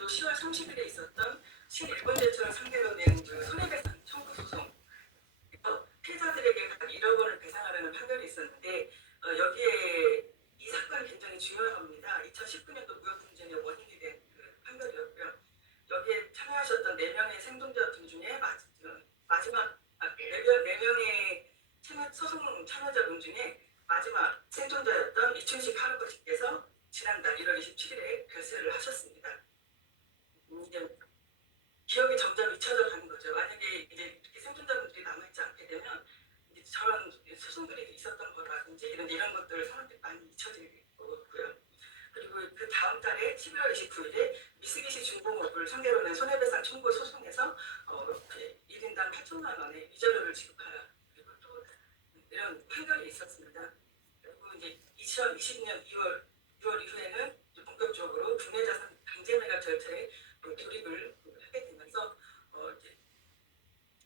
2020년도 10월 30일에 있었던 신일본제철을 상대로 낸 그 손해배상 청구 소송, 피해자들에게 각 1억 원을 배상하라는 판결이 있었는데 여기에 이 사건이 굉장히 중요한 겁니다. 2019년도 무역분쟁의 원인이 된 그 판결이었고요. 여기에 참여하셨던 4명의 생존자 분 중에 마지막 4명의 소송 참여자분 중에 마지막 생존자였던 이춘식 할아버지께서 지난달 1월 27일에 별세를 하셨습니다. 이제 기억이 점점 잊혀져 가는 거죠. 만약에 이제 이렇게 생존자분들이 남아있지 않게 되면 이제 저런 소송들이 있었던 거라든지 이런 것들 사람들이 많이 잊혀질 거고요. 그리고 그 다음 달에 11월 29일에 미쓰비시 중공업을 상대로 낸 손해배상 청구 소송에서 1인당 8천만 원의 위자료를 지급하라. 그리고 또 이런 판결이 있었습니다. 그리고 이제 2020년 2월 이후에는 본격적으로 국내자산 강제매각 절차에 돌입을 하게 되면서 이제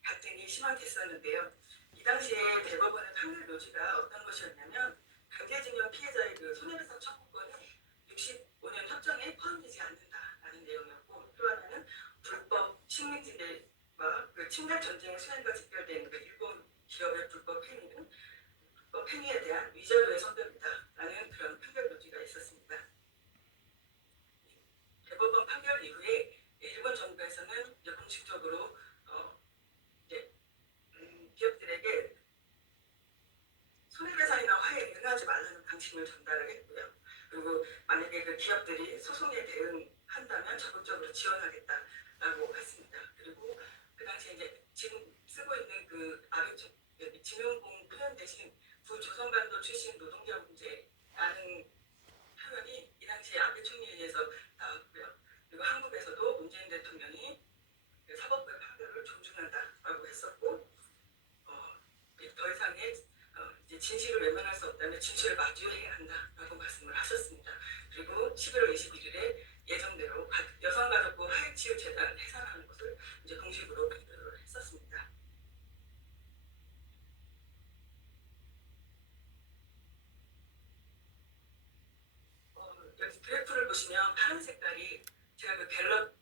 갈등이 심화됐었는데요. 이 당시에 대법원의 판결 요지가 어떤 것이었냐면 강제징용 피해자의 그 손해배상 청구권이 65년 협정에 포함되지 않는다라는 내용이었고, 또 하나는 불법 식민지배와 그 침략 전쟁의 수행과 직결된 그 일본 기업의 불법 행위에 대한 위자료의 선별이다라는 그런 판결 요지가 있었습니다. 대법원 판결 이후에 일본 정부에서는 공식적으로 기업들에게 손해배상이나 화해에 응하지 말라는 방침을 전달을 했고요. 그리고 만약에 그 기업들이 소송에 대응한다면 적극적으로 지원하겠다라고 했습니다. 그리고 그 당시에 이제 지금 쓰고 있는 그 진용공 표현 대신 부조선반도 출신 노동자 문제라는 표현이 이 당시에 아베 총리에 의해서 나왔고요. 그리고 한국에서도 문재인 대통령이 사법부의 판결을 존중한다라고 했었고, 더 이상의 이제 진실을 외면할 수 없다면 진실을 마주해야 한다라고 말씀을 하셨습니다. 그리고 11월 21일에 예정대로 여성가족부 화해치유재단 해산하는 것을 이제 공식으로 발표를 했었습니다. 여기 그래프를 보시면 파란 색깔이 제가 그 갤럽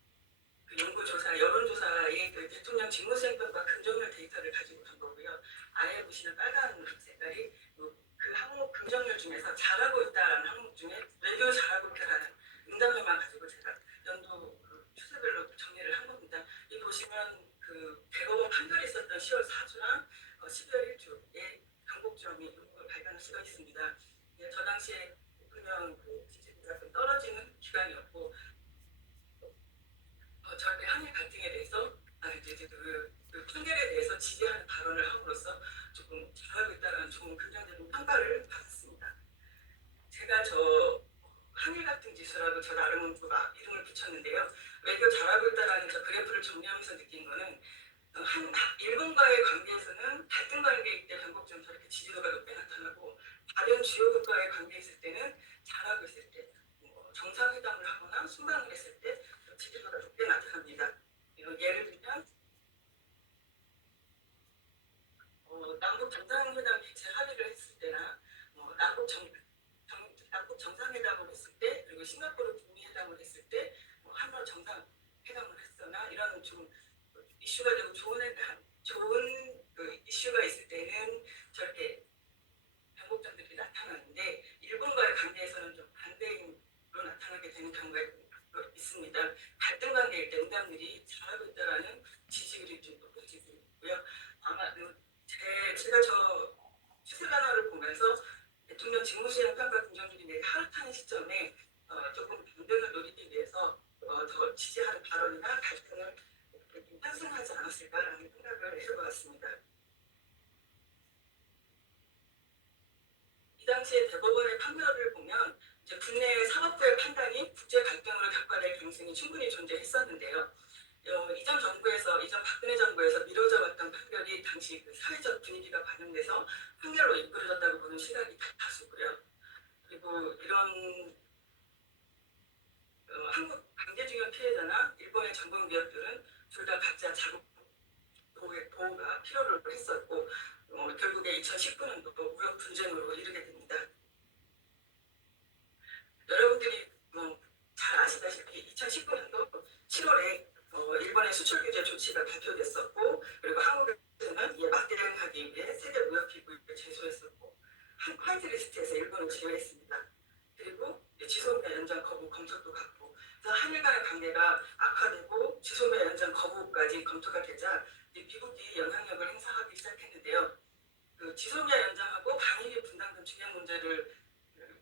연구조사, 여론조사의 그 대통령 직무수행평가 긍정률 데이터를 가지고 한 거고요. 아래 보시는 빨간 색깔이 그 항목 긍정률 중에서 잘하고 있다라는 항목 중에 외교 잘하고 있다라는 응답률만 가지고 제가 연도 추세별로 정리를 한 겁니다. 이 보시면 그 대법원 판결이 있었던 10월 4주랑 12월 1주에 변곡점이 발견할 수가 있습니다. 저 당시에 대통령 지지도가 좀 떨어지는 기간이었고, 저렇게 한일 갈등에 대해서 이제 그 판결에 대해서 지지하는 발언을 함으로써 조금 잘하고 있다는 좋은 긍정적인 평가를 받았습니다. 제가 저 한일 갈등 지수라고 저 나름 이름을 붙였는데요. 외교 잘하고 있다라는 저 그래프를 정리하면서 느낀 거는 일본과의 관계에서는 갈등 관계일 때 변곡점 저렇게 지지도가 높게 나타나고, 다른 주요 국가의 관계 있을 때는 잘하고 있을 때, 정상회담을 하거나 순방을 했을 때 지지도가 높게 나타납니다. 예를 들면 남북 정상회담 개최 합의를 했을 때나 남북 정상회담을 했을 때, 그리고 싱가포르 북미회담을 했을 때 한번 정상회담을 했거나 이런 좀 이슈가 되고 좋은 그 이슈가 있을 때는 저렇게 변곡점들이 나타나는데, 일본과의 관계에서는 좀 반대로 나타나게 되는 경우가 있습니다. 갈등 관계일 때 응답률이 잘하고 있다라는 지지율이 좀 높아지고 있고요. 아마 제가 저 추세 변화를 보면서 대통령 직무수행 평가 긍정률이 내리 하락하는 시점에 조금 반등을 노리기 위해서 더 지지하는 발언이나 갈등을 환승하지 않았을까라는 생각을 해보았습니다. 이 당시에 대법원의 판결을 보면 이제 국내 사법부의 판단이 국제 갈등으로 격화될 가능성이 충분히 존재했었는데요. 이전 박근혜 정부에서 미뤄져 왔던 판결이 당시 그 사회적 분위기가 반영돼서 판결로 이끌어졌다고 보는 시각이 다수고요. 그리고 이런 한국 강제징용 피해자나 일본의 전범 기업들은 둘 다 각자 자국 보호가 필요로 했었고, 결국에 2019년도 무역 분쟁으로 이르게 됩니다. 여러분들이 잘 아시다시피 2019년도 한일 간의 관계가 악화되고 지소미아 연장 거부까지 검토가 되자 미국이 영향력을 행사하기 시작했는데요. 그 지소미아 연장하고 반일이 분담금 주행 문제를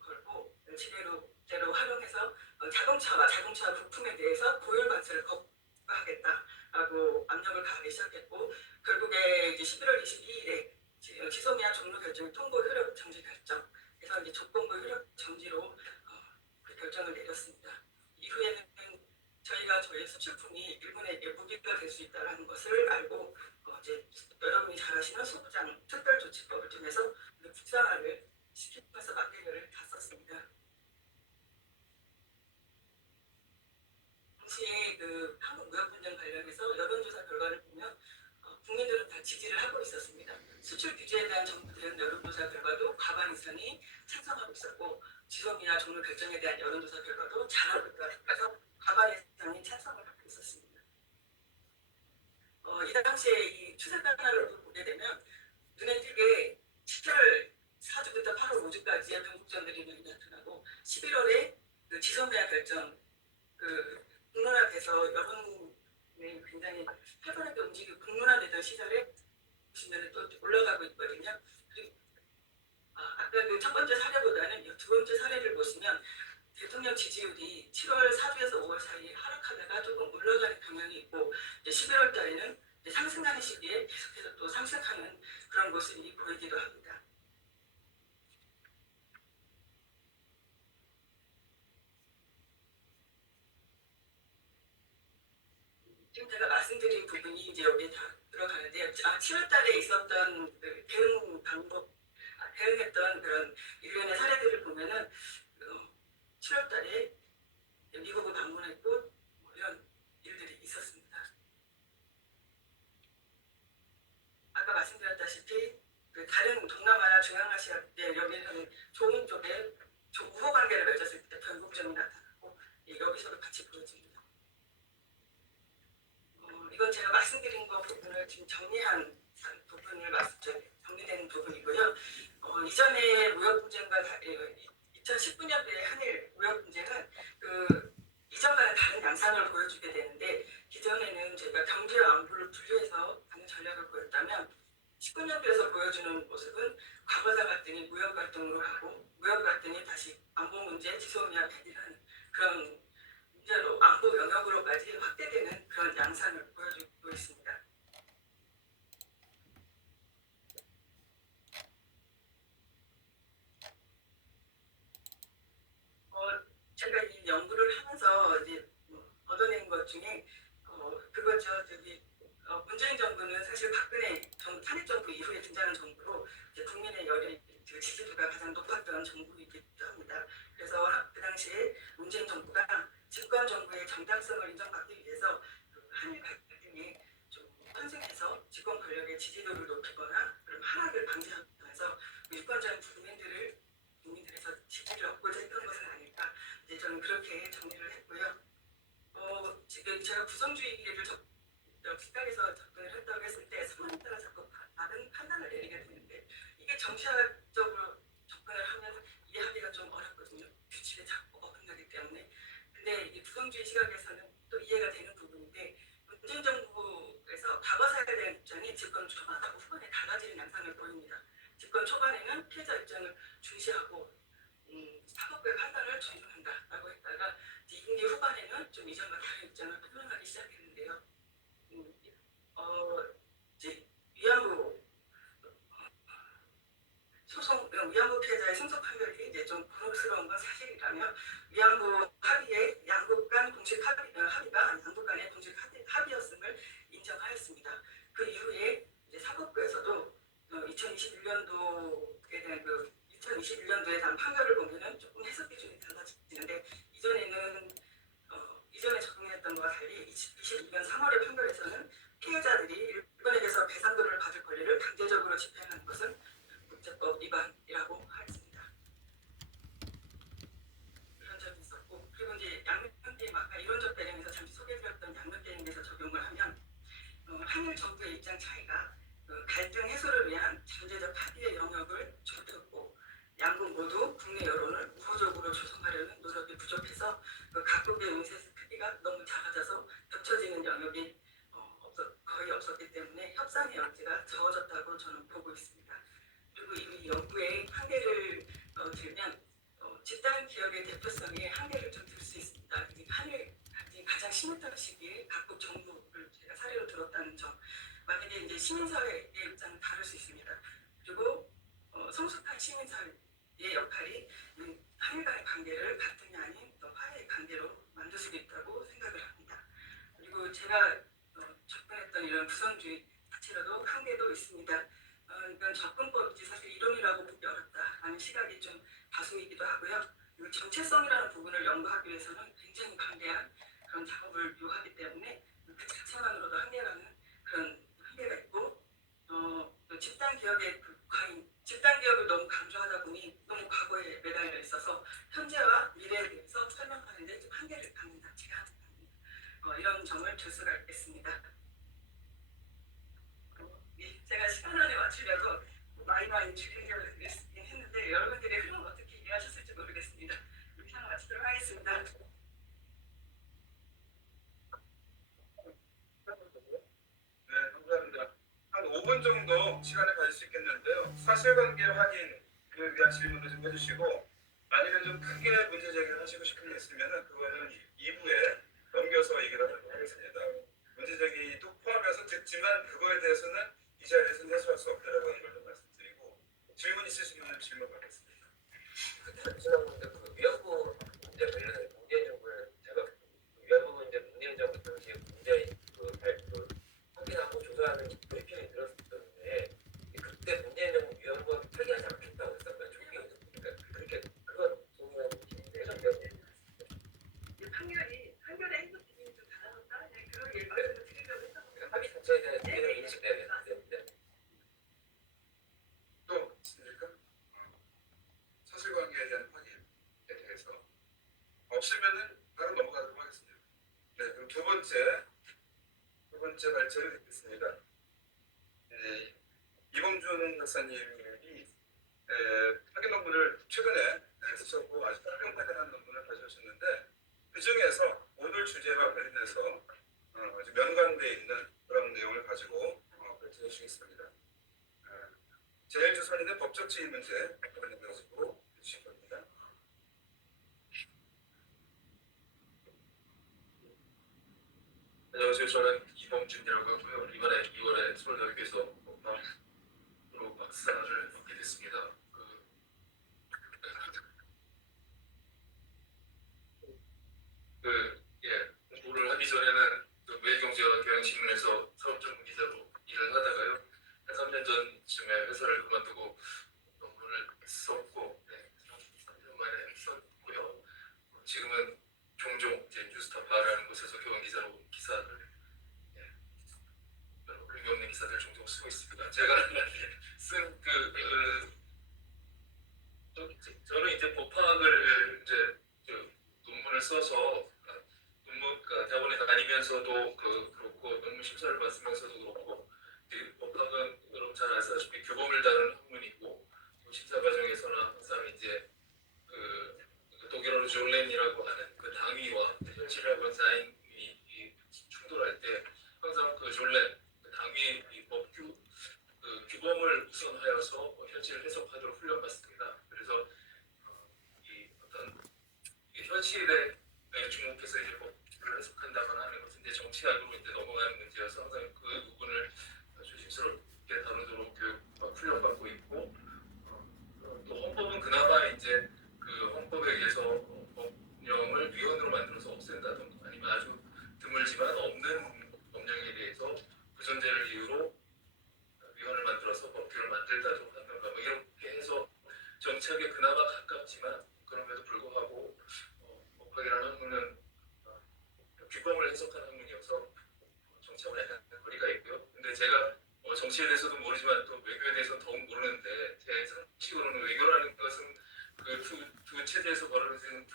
걸고 지배로 활용해서 자동차와 자동차 부품에 대해서 고율 관세를 거부하겠다라고 압력을 가하기 시작했고 결국에 이제 11월 22일에 지소미아 종료 결정이 통보 효력 정지 결정, 그래서 이제 조건부 효력 정지로 그 결정을 내렸습니다. 이후에는 저희가 저희 수출품이 일본에게 무기가 될 수 있다는 것을 알고 이제 여러분이 잘 아시는 소부장 특별조치법을 통해서 국산화를 시키면서 막대기를 닫았습니다. 당시에 그 한국 무역 분쟁 관련해서 여론조사 결과를 보면 국민들은 다 지지를 하고 있었습니다. 수출 규제에 대한 정부 대응 여론조사 결과도 과반 이상이 찬성하고 있었고 지소미아 종료 결정에 대한 여론조사 결과도 잘하고 있다서 과반 이상이 찬성을 하고 있었습니다. 이 당시에 이 추세 변화를 보게 되면 눈에 띄게 7월 4주부터 8월 5주까지의 변곡점들이 눈에 나타나고 11월에 그 지소미아 결정 공론화돼서 여론이 굉장히 활발하게 움직이고 공론화되던 시절에 보시면 또 올라가고 있거든요. 그리고 아까 그 첫 번째 사례보다는 두 번째 사례를 보시면 대통령 지지율이 7월 4주에서 5월 사이에 하락하다가 조금 올라가는 경향이 있고 11월 달에는 상승하는 시기에 계속해서 또 상승하는 그런 모습이 보이기도 합니다. 지금 제가 말씀드린 부분이 이제 여기에 다 들어가는데요. 7월 달에 있었던 그 대응 방법, 대응했던 그런 일련의 사례들을 보면은 7월 달에 미국을 방문했고 이런 일들이 있었습니다. 아까 말씀드렸다시피 그 다른 동남아나 중앙아시아 때 여기는 좋은 쪽에 우호 관계를 맺었을 때 변곡점이 나타나고 여기서도 같이 보여집니다. 이건 제가 말씀드린 거 부분을 지금 정리한 부분을 정리된 부분이고요. 이전에 무역 분쟁과 2019년도에 한일 무역 분쟁은 그 이전과는 다른 양상을 보여주게 되는데 기존에는 저희가 경제와 안보를 분리해서 하는 전략을 보였다면 19년도에서 보여주는 모습은 과거사 갈등이 무역 갈등으로 가고 무역 갈등이 다시 안보 문제, 지소미아 폐기라는 그런 문제로 안보 영역으로까지 확대되는 그런 양상을 보여주고 있습니다. 제가 이 연구를 하면서 이제 얻어낸 것 중에 그거죠. 문재인 정부는 사실 박근혜 탄핵 정부 이후에 등장한 정부로 이제 국민의 지지도가 가장 높았던 정부이기도 합니다. 그래서 그 당시에 문재인 정부가 집권 정부의 정당성을 인정받기 위해서 한일 갈등에 좀 편승해서 집권 권력의 지지도를 높이거나 그럼 하락을 방지하면서 유권자 국민들에서 지지를 얻고자 했던 것은 아닐까. 이제 저는 그렇게 정리를 했고요. 지금 제가 구성주의를 시각에서 접근을 했다고 했을 때 상황에 따라 자꾸 다른 판단을 내리게 되는데 이게 정치학적으로 접근을 하면 이해하기가 좀 어렵거든요. 규칙에 자꾸 어긋나기 때문에. 근데 이 구성주의 시각에서는 또 이해가 되는 부분인데 문재인 정부에서 과거사에 대한 입장이 집권 초반하고 후반에 달라지는 양상을 보입니다. 집권 초반에는 피해자 입장을 중시하고 사법부의 판단을 존중한다라고 했다가 2분기 후반에는 좀 이전과 다른 입장을 표명하기 시작했는데요. 이제 위안부 위안부 피해자의 승소 판결이 이제 좀 곤혹스러운 건 사실이라면 위안부 합의에 양국 간 공식 합의가 양국 간의 공식 합의였음을 인정하였습니다. 그 이후에 이제 사법부에서도 2021년도에 대한 2021년도에 단 판결을 보면은 조금 해석 기준이 달라지는데 이전에 적용했던 것과 달리 2022년 3월의 판결에서는 피해자들이 일본에게서 배상금을 받을 권리를 강제적으로 집행하는 것은 국제법 위반이라고 하였습니다. 그런 점이 있었고 그리고 이제 양면게임 아까 이론적 배경에서 잠시 소개해드렸던 양면게임에서 적용을 하면 한일 정부의 입장 차이가 갈등 해소를 위한 잠재적 합의의 영역을 좁혔고 양국 모두 국내 여론을 우호적으로 조성하려는 노력이 부족해서 각국의 운세 크기가 한계가 너무 작아져서 겹쳐지는 영역이 거의 없었기 때문에 협상의 여지가 적어졌다고 저는 보고 있습니다. 그리고 이 연구의 한계를 들면 집단 기업의 대표성에 한계를 좀 들 수 있습니다. 한일 갈등이 가장 심했던 시기에 각국 정부를 제가 사례로 들었다는 점, 만약에 이제 시민사회의 입장은 다를 수 있습니다. 그리고 성숙한 시민사회의 역할이 한일 간의 관계를 갈등이 아닌 또 화해의 관계로 만들 수도 있다고 생각을 합니다. 그리고 제가 접근했던 이런 구성주의 자체로도 한계도 있습니다. 이건 접근법이지 사실 이론이라고 보기 어렵다라는 시각이 좀 다수이기도 하고요. 그리고 정체성이라는 부분을 연구하기 위해서는 굉장히 방대한 그런 작업을 요하기 때문에 그 자체만으로도 한계라는 그런 한계가 있고, 또 집단 기업의 집단 기업을 너무 강조하다 보니 너무 과거에 매달려 있어서 현재와 미래에 대해서 설명하는데 좀 한계를 갖는다, 제가 이런 점을 들 수가 있겠습니다. 제가 시간 안에 맞추려고 많이 줄이려고 했는데 여러분들의 흐름 어떻게 이해하셨을지 모르겠습니다. 이상 마치도록 하겠습니다. 네, 감사합니다. 한 5분 정도 시간을 가질 수 있겠는데요. 사실관계 확인을 위한 질문을 좀 해주시고, 만약에 좀 크게 문제 제기를 하시고 싶은 게 있으면 그거는 2부에 넘겨서 얘기를 하도록 하겠습니다. 문제 제기도 포함해서 듣지만 그거에 대해서는 이 자리에서는 해소할 수 없다라고 하는 걸 좀 말씀드리고, 질문 있으시면 질문 받겠습니다. 단순한 문제 그 위안부 문제 관련해서 문재인 정부는 제가 위안부 문제 문재인 정부 당시에 문재인 그 확인하고 조사하는 브리핑을 들었었는데 그때 문재인 정부 위안부가 탈기하지 않겠다고 했었거든요. 그러니까 그렇게 그건 동의하는 한결의 행동 기준이 좀 달라졌다. 그런 얘기 말씀을 드리려고 했던 겁니다. 합의 자체에 대한 문제를 인식해야 되는데 또 있습니까? 사실관계에 대한 확인에 대해서 없으면은 바로 넘어가도록 하겠습니다. 네, 그럼 두 번째 발제를 듣겠습니다. 이범준 박사님이 학위 논문을 최근에 쓰셨고 아주 훌륭한 논문을 가져오셨는데 그 중에서 오늘 주제와 관련해서 아주 연관되어 있는 그런 내용을 가지고 발제해 주시겠습니다. 제일조선인의 법적 지위 문제 가지고 해주실 겁니다. 안녕하세요. 저는 이범준이라고 하고요. 이번에 2월에 서울대학교에서 법학으로 박사를 받게 됐습니다. 공부를 하기 전에는 매일경제와 경향신문에서 사업전문 기자로 일을 하다가요. 한 3년 전쯤에 회사를 그만두고 논문을 썼고, 3년 만에 썼고요. 지금은 종종 이제 뉴스타파라는 곳에서 교원 기자로 기사를 의미 없는 기사들 종종 쓰고 있습니다. 제가 쓴 저는 이제 법학을 논문을 써서 대학원에 다니면서도 그렇고 논문 심사를 받으면서도 그렇고 법학은 여러분 잘 아시다시피 규범을 다루는 학문이고 심사 과정에서는 항상 이제 독일어로 졸렌이라고 하는 그 당위와 현실하고 하는 사인이 충돌할 때 항상 그 졸렌 당위 규범을 우선하여서 현실을 해석하도록 훈련받습니다. 그래서 이 어떤 현실에 주목해서 이제 법을 해석한다거나 하는 것은 이제 정치학으로 이제 넘어가는 문제여서 항상 그 부분을 조심스럽게 다루도록 훈련받고 있고, 또 헌법은 그나마 이제 그 헌법에 의해서 법령을 위헌으로 만들어서 없앤다던가 아니면 아주 드물지만 없는 법령에 대해서 그 전제를 이유로 위헌을 만들어서 법규를 만들다던가 이렇게 해서 정치학에 그나마 가깝지만 그럼에도 불구하고 법학이라는 학문은 규범을 해석하는 학문이어서 정치하고 약간 거리가 있고요. 근데 제가 정치에 대해서도 모르지만 또 외교에 대해서 더욱 모르는데 제 상식으로는 외교라는 것은 그 두 체제에서 벌어지는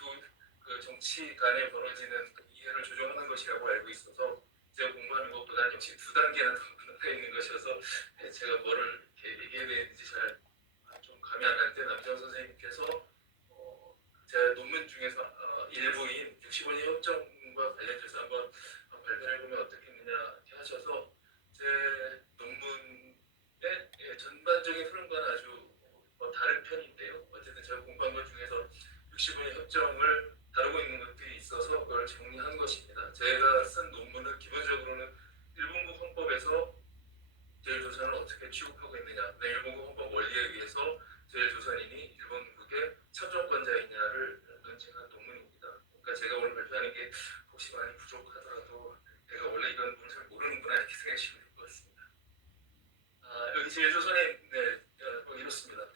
그 정치 간에 벌어지는 이해를 조정하는 것이라고 알고 있어서 제가 공부하는 것보다는 역시 두 단계나 더 나가 있는 것이어서 제가 뭐를 이렇게 얘기해야 되는지 잘 좀 감이 안 날 때 남정 선생님께서 제 논문 중에서 일부인 65년 협정 부분과 관련해서 한번 발표를 해보면 어떻겠느냐 이렇게 하셔서 제 논문의 전반적인 흐름과는 아주 다른 편인데요. 어쨌든 제가 공부한 것 중에서 65년 협정을 다루고 있는 것들이 있어서 그걸 정리한 것입니다. 제가 쓴 논문은 기본적으로는 일본국 헌법에서 제일조선을 어떻게 취급하고 있느냐, 일본국 헌법 원리에 의해서 제일조선인이 일본국의 참정권자이냐를 논증한 논문입니다. 그러니까 제가 오늘 발표하는 게 혹시 많이 부족하더라도 내가 원래 이건 논문을 잘 모르는구나 이렇게 생각하시면 될 것 같습니다. 여기 제일조선의 이렇습니다.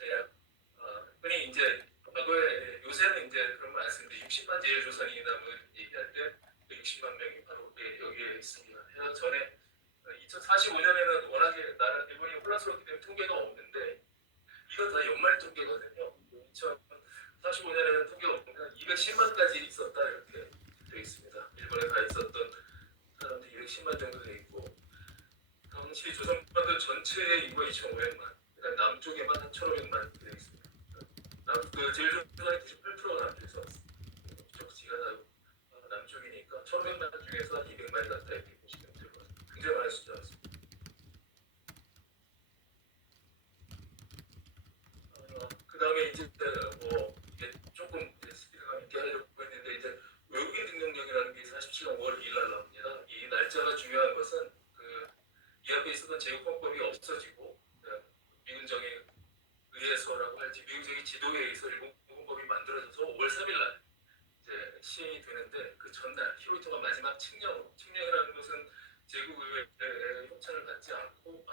흔히 이제 과거에 요새는 이제 그런 말 안 쓰는데 60만 제일조선인이다 뭐 얘기할 때 60만 명이 바로 여기에 있습니다. 전에 2045년에는 워낙에 나라 일본이 혼란스럽기 때문에 통계가 없는데 이건 다 연말 통계거든요. 2045년에는 통계가 없는데 210만까지 있었다 이렇게 되어 있습니다. 일본에 가 있었던 사람들이 210만 정도 되어 있고 당시 조선반도 전체의 인구가 2,500만, 그러니까 남쪽에만 한 1,500만 되어 있습니다. 그 제일조선이 98%가 남쪽에서 쪽지가 다 남쪽이니까 1,500만 중에서 한 200만이 갔다 이렇게 보시면 될 것 같습니다. 굉장히 많은 숫자였습니다. 그 다음에 이제 이게 조금 스피드감 있게 하려고 했는데 이제 외국인 등록령이라는 게 47년 5월 2일 날 나옵니다. 이 날짜가 중요한 것은 이 앞에 있었던 제국헌법이 없어지고 미군정에 의해서라고 할지 미군정의 지도에 의해서 일본 헌법이 만들어져서 5월 3일 날 이제 시행이 되는데 그 전날 히로히토가 마지막 칙령이라는 것은 제국의회의 협찬을 받지 않고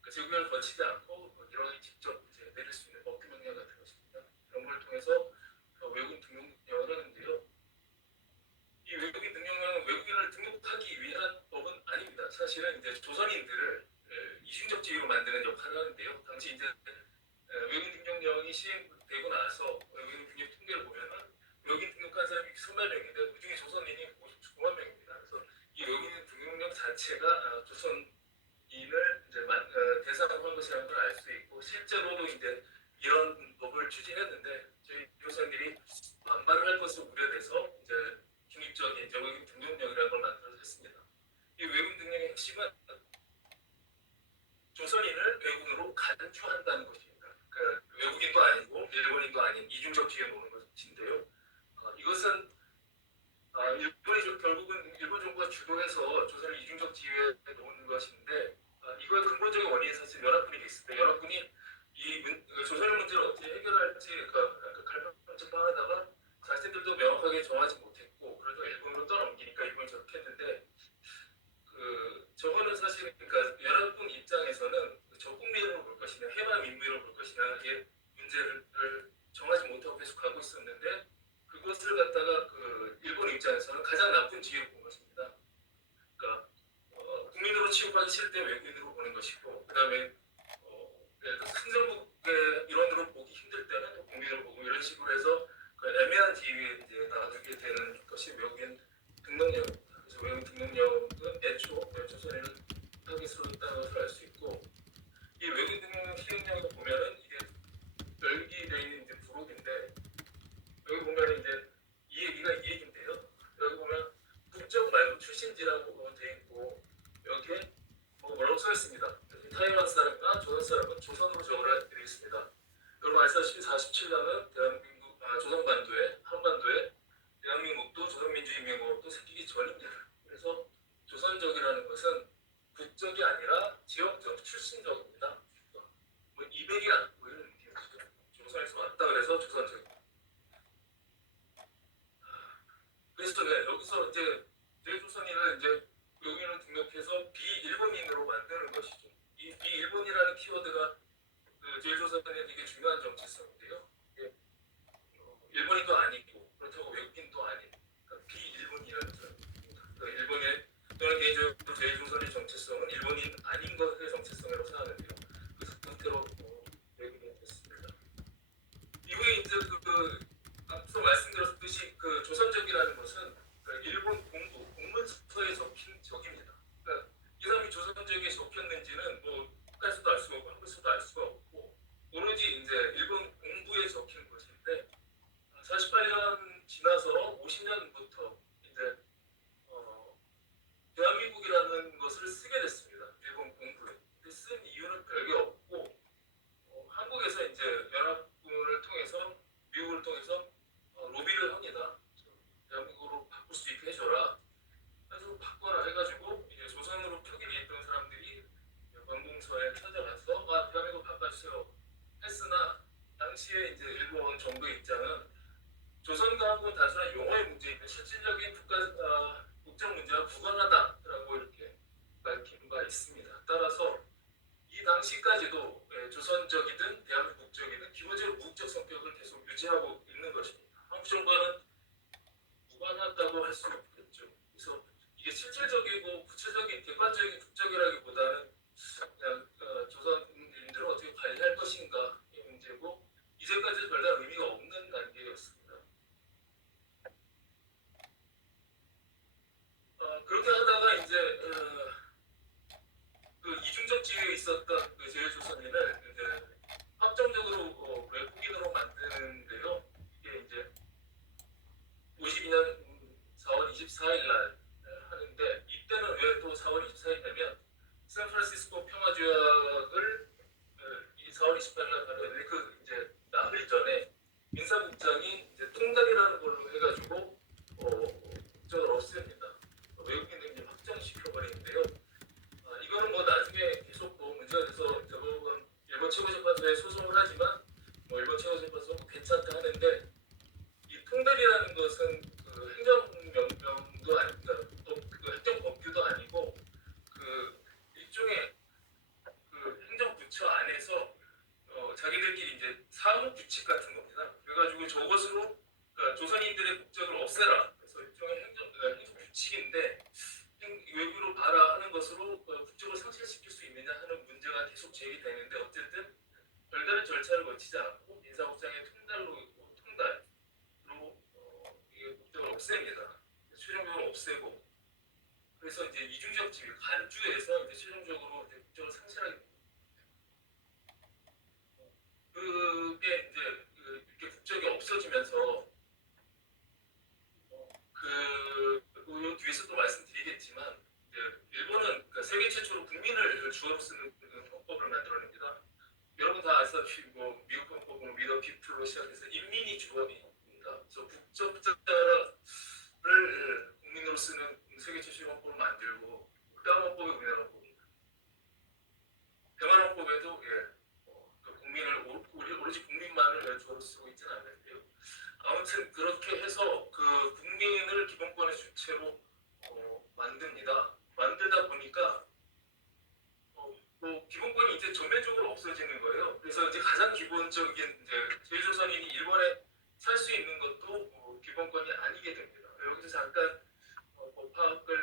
그 제국의회를 거치지 않고 일본이 직접 이제 내릴 수 있는 법규 명령 같은 것입니다. 그런 걸 통해서 외국인 등록령을 하는데요. 이 외국인 등록령은 외국인을 등록하기 위한 법은 아닙니다. 사실은 이제 조선인들을 이중적 지위로 만드는 역할을 하는데요. 당시 이제 외국인 등록령이 시행되고 나서 외국인 등록 통계를 보면은 외국인 등록한 사람이 3만 명인데 그중에 조선인이 59만 명입니다. 그래서 이 외국인 등록령 자체가 조선인을 이제 대상으로 한 것이라는 걸 알 수 있고 실제로도 이제 이런 법을 추진했는데 저희 조선인들이 반발을 할 것을 우려돼서 이제 중립적인 외국인 등록령이라는 걸 만들어서 했습니다. 이 외국인 등록의 핵심은 조선인을 외국인으로 간주한다는 것입니다. 그러니까 외국인도 아니고 일본인도 아닌 이중적 지위에 놓는 것인데요. 이것은 일본이 결국은 일본 정부가 주도해서 조선을 이중적 지위에 놓은 것인데 이거의 근본적인 원인은 사실 연합군이 있습니다. 연합군이 조선의 문제를 어떻게 해결할지 갈팡질팡하다가 자신들도 명확하게 정하지 못했고 그래서 일본으로 떠넘기니까 일본이 저렇게 했는데 저거는 사실 그러니까 연합군 입장에서는 적국민으로 볼 것이냐 해방 민무로 볼 것이냐의 문제를 정하지 못하고 계속 가고 있었는데 그것을 갖다가 일본 입장에서는 가장 나쁜 지위로 본 것입니다. 그러니까 국민으로 취급하기 싫을 때 외국인으로 보는 것이고 그다음에 큰 정국의 일원으로 보기 힘들 때는 또 국민으로 보고 이런 식으로 해서 애매한 지위에 이제 놔두게 되는 것이 외국인 등록령입니다. 그래서 외국인 등록령은 애초 조선인을 타깃으로 했다는 것을 알 수 있고 이 외국인 등록령 시행령을 보면은 이게 열기되어 있는 이제 부록인데 여기 보면 이제 이 얘기가 이 얘기인데요. 여기 보면 국적 말고 출신지라고 되어 있고 여기에 뭐라고 써 있습니다. 타이완 사람이나 조선 사람은 조선으로 적어라 되어 있습니다. 여러분 아시다시피 47년은 대한민국 조선반도에 한반도에 대한민국도 조선민주인민공화국도 생기기 전입니다. 그래서 조선적이라는 것은 국적이 아니라 지역적, 출신적입니다. 뭐 이백이야 뭐 이런 느낌이죠. 조선에서 왔다 그래서 조선적. 그래서 여기서 이제 제조선인을 이제 외국인을 등록해서 비일본인으로 만드는 것이죠. 이 비일본이라는 키워드가 제조선인의 되게 중요한 정체성인데요. 일본인도 아니고 그렇다고 외국인도 아닌 그러니까 비일본이라는 점입니다. 그러니까 일본의 저는 개인적으로 제조선의 정체성은 일본인 아닌 것의 정체성이라고 생각하는데요. 그 상태로 외국인이 됐습니다. 이후에 이제 앞서 말씀드렸듯이 조선적이라는 것은 일본 공문서에 적힌 적입니다. 그러니까 이 사람이 조선적에 적혔는지는 국가에서도 알 수가 없고 한국에서도 알 수가 없고 오로지 이제 일본 공부에 적힌 것인데 48년 지나서 50년부터 이제 것을 쓰게 됐습니다. 일본 공부에. 근데 쓴 이유는 별게 없고 한국에서 이제 연합군을 통해서 미국을 통해서 로비를 합니다. 대한민국으로 바꿀 수 있게 해줘라. 그래서 바꿔라 해가지고 이제 조선으로 표기돼 있던 사람들이 관공서에 찾아가서 대한민국 바꿔주세요 했으나 당시에 이제 일본 정부의 입장은 조선과 한국은 단순한 용어의 문제이며 실질적인 국정 문제와 무관하다라고 이렇게 밝힌 바 있습니다. 따라서 이 당시까지도 조선적이든 대한민국적이든 기본적으로 무국적 성격을 계속 유지하고 있는 것입니다. 한국 정부는 무관하다고 할 수는 없겠죠. 그래서 이게 실질적이고 구체적인 객관적인 국적이라기보다는 그냥 조선인들을 어떻게 관리할 것인가의 문제고 이제까지 별다른 의미가 없는 단계였습니다. 그렇게 하다가 이제 그 이중적 지위에 있었던 그 제일조선인을 이제 확정적으로 외국인으로 만드는데요. 이게 이제 52년 4월 24일 날 하는데 이때는 왜 또 4월 24일이냐면 샌프란시스코 평화조약을 이 4월 28일 날 하는데 그 이제 나흘 전에 민사국장이 이제 통달이라는 걸로 해가지고 국적을 없앱니다. 외국인들 이제 확정시켜버리는데요. 이거는 뭐 나중에 계속 문제가 돼서 대법원 일본 최고재판소에 소송을 하지만 일본 최고재판소는 괜찮다 하는데 이 통달이라는 것은 그 행정명령도 아닙니다. 또 그 행정법규도 아니고 그 일종의 그 행정부처 안에서 자기들끼리 이제 사무규칙 같은 겁니다. 그래가지고 저것으로 그러니까 조선인들의 국적을 없애라. 그래서 일종의 행정규칙인데 외부로 봐라 하는 것으로 국적을 상실시킬 수 있느냐 하는 문제가 계속 제기되는데 어쨌든 별다른 절차를 거치지 않고 인사국장의 통달로 이게 국적을 없앱니다. 최종적으로 없애고 그래서 이제 이중적 지위 간주에서 이제 최종적으로 이제 국적을 상실하게 됩니다. 그게 이제 이렇게 국적이 없어지면서 요 뒤에서 또 말씀드리겠지만 이제 일본은 그 세계 최초로 국민을 주어로 쓰는 헌법을 만들어냅니다. 여러분 다 아시다시피 미국 헌법은 위더 피플로 시작해서 인민이 주어입니다. 그래서 국적자를 국민으로 쓰는 세계 최초의 헌법을 만들고 그다음 헌법이 우리나라 헌법입니다. 대만 헌법에도 그 국민을 오로지 국민만을 주어로 쓰고 있지는 않는데요. 아무튼 그렇게 해서 그 국민을 기본권의 주체로 만듭니다. 만들다 보니까 기본권이 이제 전면적으로 없어지는 거예요. 그래서 이제 가장 기본적인 이제 제일조선인이 일본에 살 수 있는 것도 기본권이 아니게 됩니다. 여기서 잠깐 법학을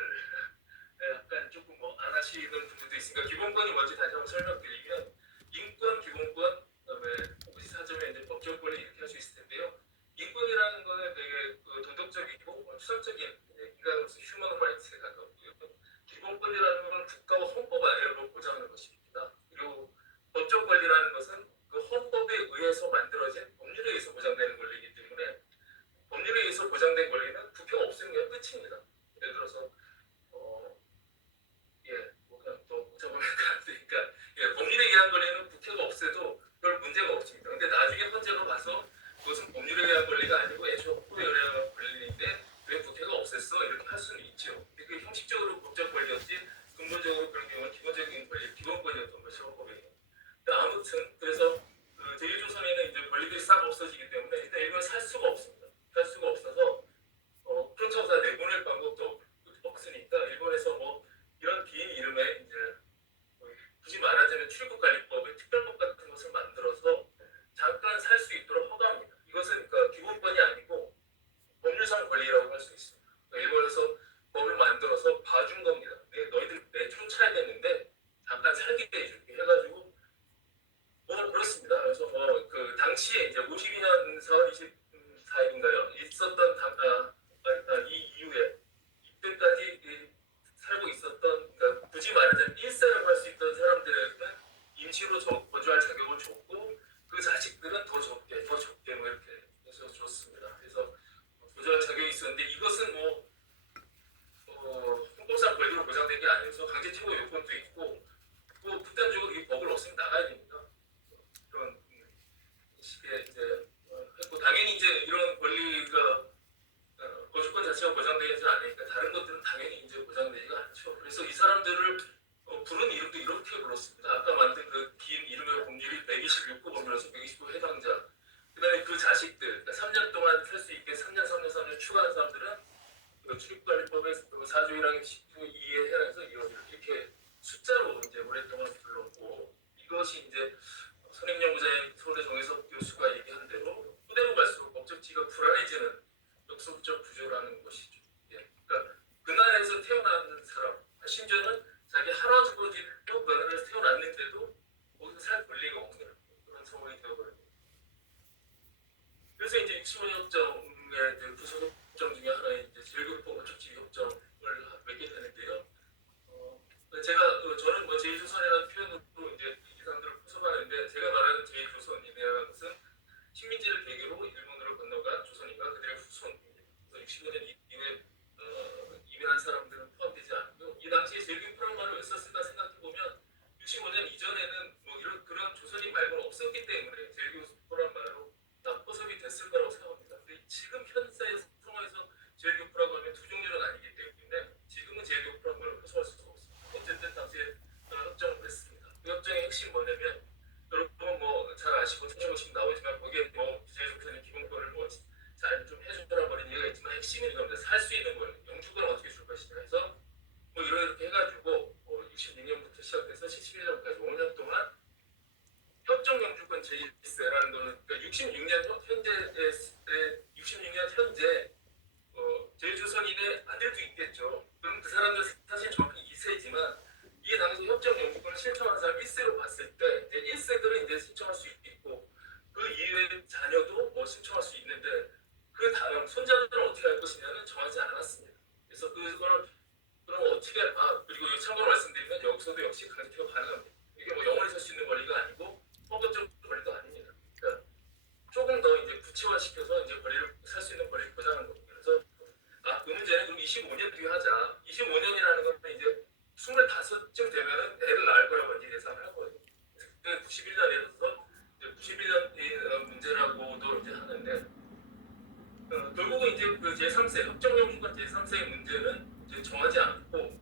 약간 조금 안 하시는 분들도 있으니까 기본권이 뭔지 다시 한번 설명드리면 인권, 기본권, 그다음에 혹시 사전에 이제 법적 권리 이렇게 할 수 있을 텐데요. 인권이라는 거는 되게 추상적이고 추상적인 인간으로서 휴먼 라이트에 가깝고요. 기본권이라는 건 국가와 헌법 아래로 보장하는 것입니다. 그리고 법적 권리라는 것은 그 헌법에 의해서 만들어진 법률에 의해서 보장되는 권리이기 때문에 법률에 의해서 보장된 권리는 국회가 없애는 게 끝입니다. 예를 들어서 그냥 더 복잡하면 안 되니까 법률에 의한 권리는 국회가 없애도 별 문제가 없습니다. 근데 나중에 헌재로 가서 그것은 법률에 의한 권리가 아니고 애초 헌법에 의한 권리인데 왜 국회가 없앴어? 이렇게 할 수는 있죠. 그 형식적으로 법적 권리였지 근본적으로 그런 경우는 기본적인 권리, 기본권이었던 것이 헌법이에요. 아무튼 그래서 그 제일조선에는 이제 권리들이 싹 없어지기 때문에 일단 일본에 살 수가 없습니다. 살 수가 없어서 그렇다고 다 내보낼 방법도 없으니까 일본에서 이런 긴 이름의 이제 굳이 말하자면 출국관리법의 특별법 같은 것을 만들어서 잠깐 살 수 있도록 허가합니다. 이것은 그러니까 기본권이 아니고 법률상 권리라고 할 수 있습니다. 그러니까 일본에서 법을 만들어서 봐준 겁니다. 너희들 내쫓아야 되는데 잠깐 살게 해줄게 해가지고 그렇습니다. 그래서 그 당시에 이제 52년 4월 24일인가요? 있었던 이 이후에 이때까지 살고 있었던 그러니까 굳이 말하자면 1세라고 할 수 있던 사람들에게는 임시로 거주할 자격을 줬고 그 자식들은 더 적게 이렇게 해서 줬습니다. 그래서 거주할 자격이 있었는데 이것은 헌법상 권리로 보장되어 그래서 강제 퇴거 요건도 있고 또 극단적으로 이 법을 없애면 나가야 됩니다. 그런 식의 이제 했고 당연히 이제 이런 권리가 거주권 자체가 보장되지 않으니까 다른 것들은 당연히 이제 보장되지가 않죠. 그래서 이 사람들을 부른 이름도 이렇게 불렀습니다. 아까 만든 그 긴 이름의 법률이 126호 법률에서 129호 해당자. 그다음에 그 자식들, 그러니까 3년 동안 살 수 있게 3년, 3년, 3년 추가한 사람들은 그 출입관리법의 4조 1항 10조 2에 해당해서 이렇게 숫자로 이제 오랫동안 불렀고 이것이 이제 선행연구자의 서울대 정혜석 교수가 얘기한 대로 후대로 갈수록 목적지가 불안해지는 역설적 구조라는 것이죠. 예. 그러니까 그 나라에서 태어난 사람, 심지어는 자기 할아버지도 그 나라에서 태어났는데도 거기서 살 권리가 없는 그런 상황이 되어버립니다. 그래서 이제 65년 협정의 부속 협정 중에 하나의 이제 제일교포 목적지 협정을 맺게 되는데요. 제가 저는 뭐 제2조선이라는 표현으로 이제 이 사람들을 포섭하는데 제가 말하는 제2조선이라는 것은 식민지를 계기로 일본으로 건너간 조선인과 그들의 후손입니다. 그래서 65년 이후에 이민한 사람들은 포함되지 않고요. 이 당시에 제일교포라는 말을 왜 썼을까 생각해보면 65년 이전에는 뭐 이런 그런 조선인 말고는 없었기 때문에 제일교포라는 말로 다 포섭이 됐을 거라고 생각합니다. 근데 지금 현재 상황에서 제일교포라고 하면 두 종류는 아니기 때문에 지금은 제일교포라는 말을 포섭할 수가 없습니다. 어쨌든 당시에 협정을 맺습니다. 그 협정의 핵심 뭐냐면 여러분 뭐 잘 아시고 찾아보시면 나오지만 거기에 뭐 제일교포는 기본권을 뭐 잘 좀 해주더라 그런 얘기가 있지만 핵심은 이겁니다. 살 수 있는 권, 영주권 어떻게 줄 것이냐 해서 뭐 이렇게 해가지고 66년부터 시작해서 71년까지 5년 동안 협정 영주권 제일세라는 거는 그러니까 66년 현재 제일조선인의 아들도 있겠죠. 그럼 그 사람들 사실 정확히 2세지만 이게 당시 협정 영주권을 신청한 사람 1세로 봤을 때 이제 1세들은 이제 신청할 수 있고 그 이외의 자녀도 뭐 신청할 수 있는데 그 다음 손자들은 어떻게 할 것이냐는 정하지 않았습니다. 그래서 그걸 그럼 어떻게 그리고 참고로 말씀드리면 여기서도 역시 강제퇴거 가능합니다. 이게 뭐 영원히 살 수 있는 권리가 아니고 헌법적 권리도 아닙니다. 그러니까 조금 더 이제 구체화시켜서 이제 권리를 살 수 있는 권리를 보장하는 겁니다. 그래서 그 문제는 그럼 25년 뒤에 하자. 25년이라는 건 이제 25쯤 되면은 애를 낳을 거라고 이제 예상을 하거든요. 그 91년에서 이제 91년 문제라고도 이제 하는데 결국은 이제 그 제3세 협정영주권 제3세의 문제는 이제 정하지 않고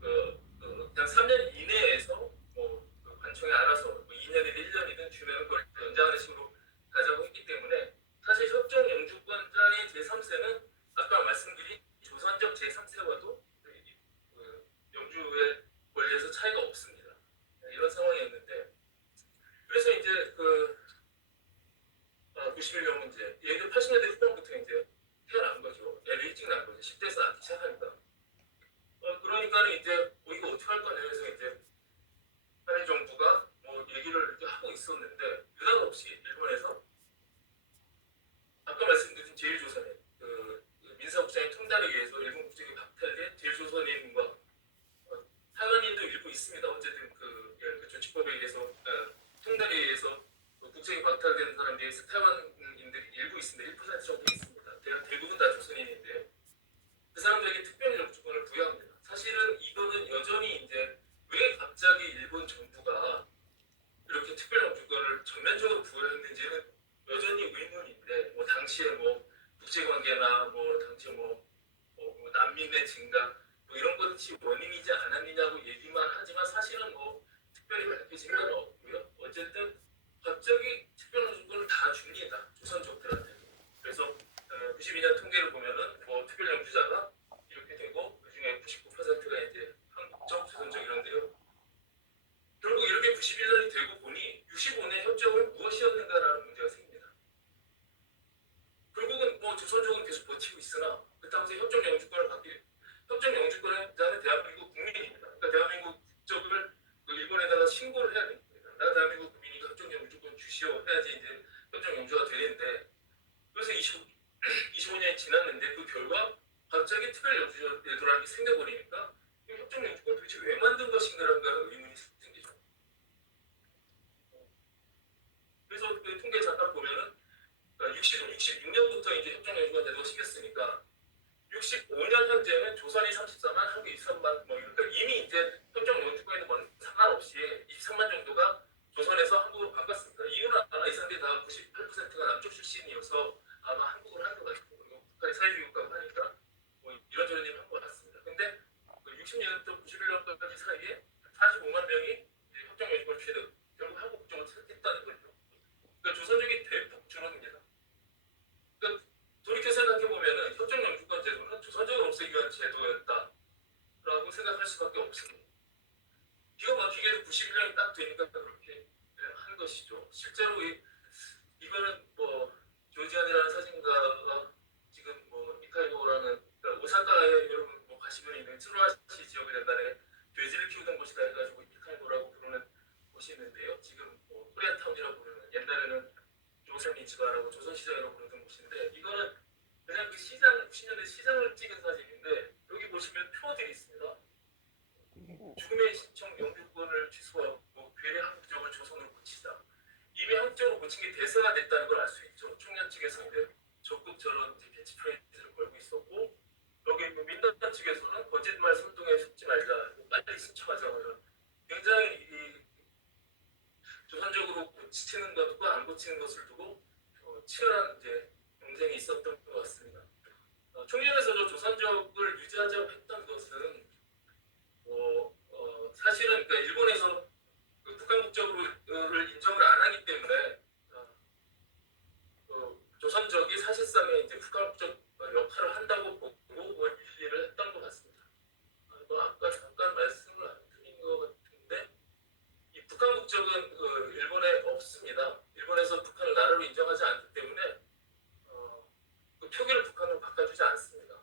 그냥 3년 이내에서 그 관청에 알아서 뭐 2년이든 1년이든 주면 그걸 연장하는 식으로 가자고 했기 때문에 사실 협정 영주권자의 제3세는 아까 말씀드린 조선적 제3세와도 그 영주의 권리에서 차이가 없습니다. 이런 상황이었는데 그래서 이제 91년 문제 얘도 80년대 후반부터 이제 태어난 거죠. 애를 일찍 낳은 거죠. 10대에서 낳기 시작하니까. 그러니까 이제 이거 어떻게 할 거냐 해서 이제 한일 정부가 뭐 얘기를 이렇게 하고 있었는데 느닷없이 일본에서 아까 말씀드린 제일조선인 민사국장의 통달에 의해서 일본 국적이 박탈된 제일조선인과 타이완인도 일부 있습니다. 어쨌든 그 조치법에 의해서 통달에 의해서 국적이 박탈된 사람들이 타이완인들이 일부 있습니다. 1% 정도 있습니다. 대부분 다 조선인인데 그 사람들에게 특별 영주권을 부여합니다. 사실은 이거는 여전히 이제 왜 갑자기 일본 정부가 이렇게 특별 영주권을 전면적으로 부여했는지는 여전히 의문인데 뭐 당시에 뭐 국제관계나 뭐 당시에 뭐 난민의 증가 뭐 이런 것이 원인이지 않았느냐고 얘기만 하지만 사실은 뭐 특별히 밝혀진 건 없고요. 어쨌든 갑자기 특별 영주권을 다 줍니다. 조선족들한테. 그래서 92년 통계를 보면은 뭐 특별 영주자가 이렇게 되고 그중에 99%가 이제 한국적, 조선족 이런데요. 결국 이렇게 91년이 되고 보니 65년 협정은 무엇이었는가라는 문제가 생깁니다. 결국은 뭐 조선족은 계속 버티고 있으나 그 당시에 협정 영주권을 받기 협정 영주권은 대한민국 국민입니다. 그러니까 대한민국 국적을 일본에다가 신고를 해야 됩니다. 나 대한민국 국민이니까 협정 영주권 주시오 해야지 이제 협정 영주가 되는데 그래서 25년이 지났는데 그 결과 갑자기 60년부터 91년까지 사이에 45만 명이 협정 영주권 취득, 결국 한국 국적을 선택했다는 거죠. 그러니까 조선족이 대폭 줄어듭니다. 그러니까 돌이켜 생각해 보면은 협정 영주권 제도는 조선족을 없애기 위한 제도였다라고 생각할 수밖에 없습니다. 기가 막히게도 91년이 딱 되니까 그렇게 한 것이죠. 실제로 이거는 뭐 조지안이라는 사진가가 지금 뭐 이카이도라는 그러니까 오사카에 여러분 뭐 가시면 있는 츠루아시 지역의 옛날에 돼지를 키우던 곳이다 해가지고 이카이도라고 부르는 곳이 있는데요. 지금 뭐 코리안타운이라고 부르는 옛날에는 조선이치바라고 조선시장이라고 부르던 곳인데 이거는 그냥 그 시장 60년대 시장을 찍은 사진인데 여기 보시면 표어들이 있습니다. 죽음의 신청 영주권을 취소하고 괴뢰 한국적을 조선으로 고치자. 이미 한국적으로 고친 게 대세가 됐다는 걸 알 수 있죠. 청년 측에서 이제 적극적으로 이제 캐치프레이즈를 걸고 있었고 여기 민단 측에서는 거짓말 선동에 속지 말자. 빨리 신청하자. 굉장히 이 조선적으로 고치는 것과 안 고치는 것을 두고 치열한 이제 경쟁이 있었던 것 같습니다. 총련에서도 조선적을 유지하자고 했던 것은 사실은 그러니까 일본에서 그 북한 국적을 인정을 안 하기 때문에 조선적이 사실상의 이제 북한 국적 역할을 한다고 보고 뭐 일리를 했던 것 같습니다. 아까 잠깐 말씀을 안 드린 것 같은데 이 북한 국적은 일본에 없습니다. 일본에서 북한을 나라로 인정하지 않기 때문에 그 표기를 북한으로 바꿔주지 않습니다.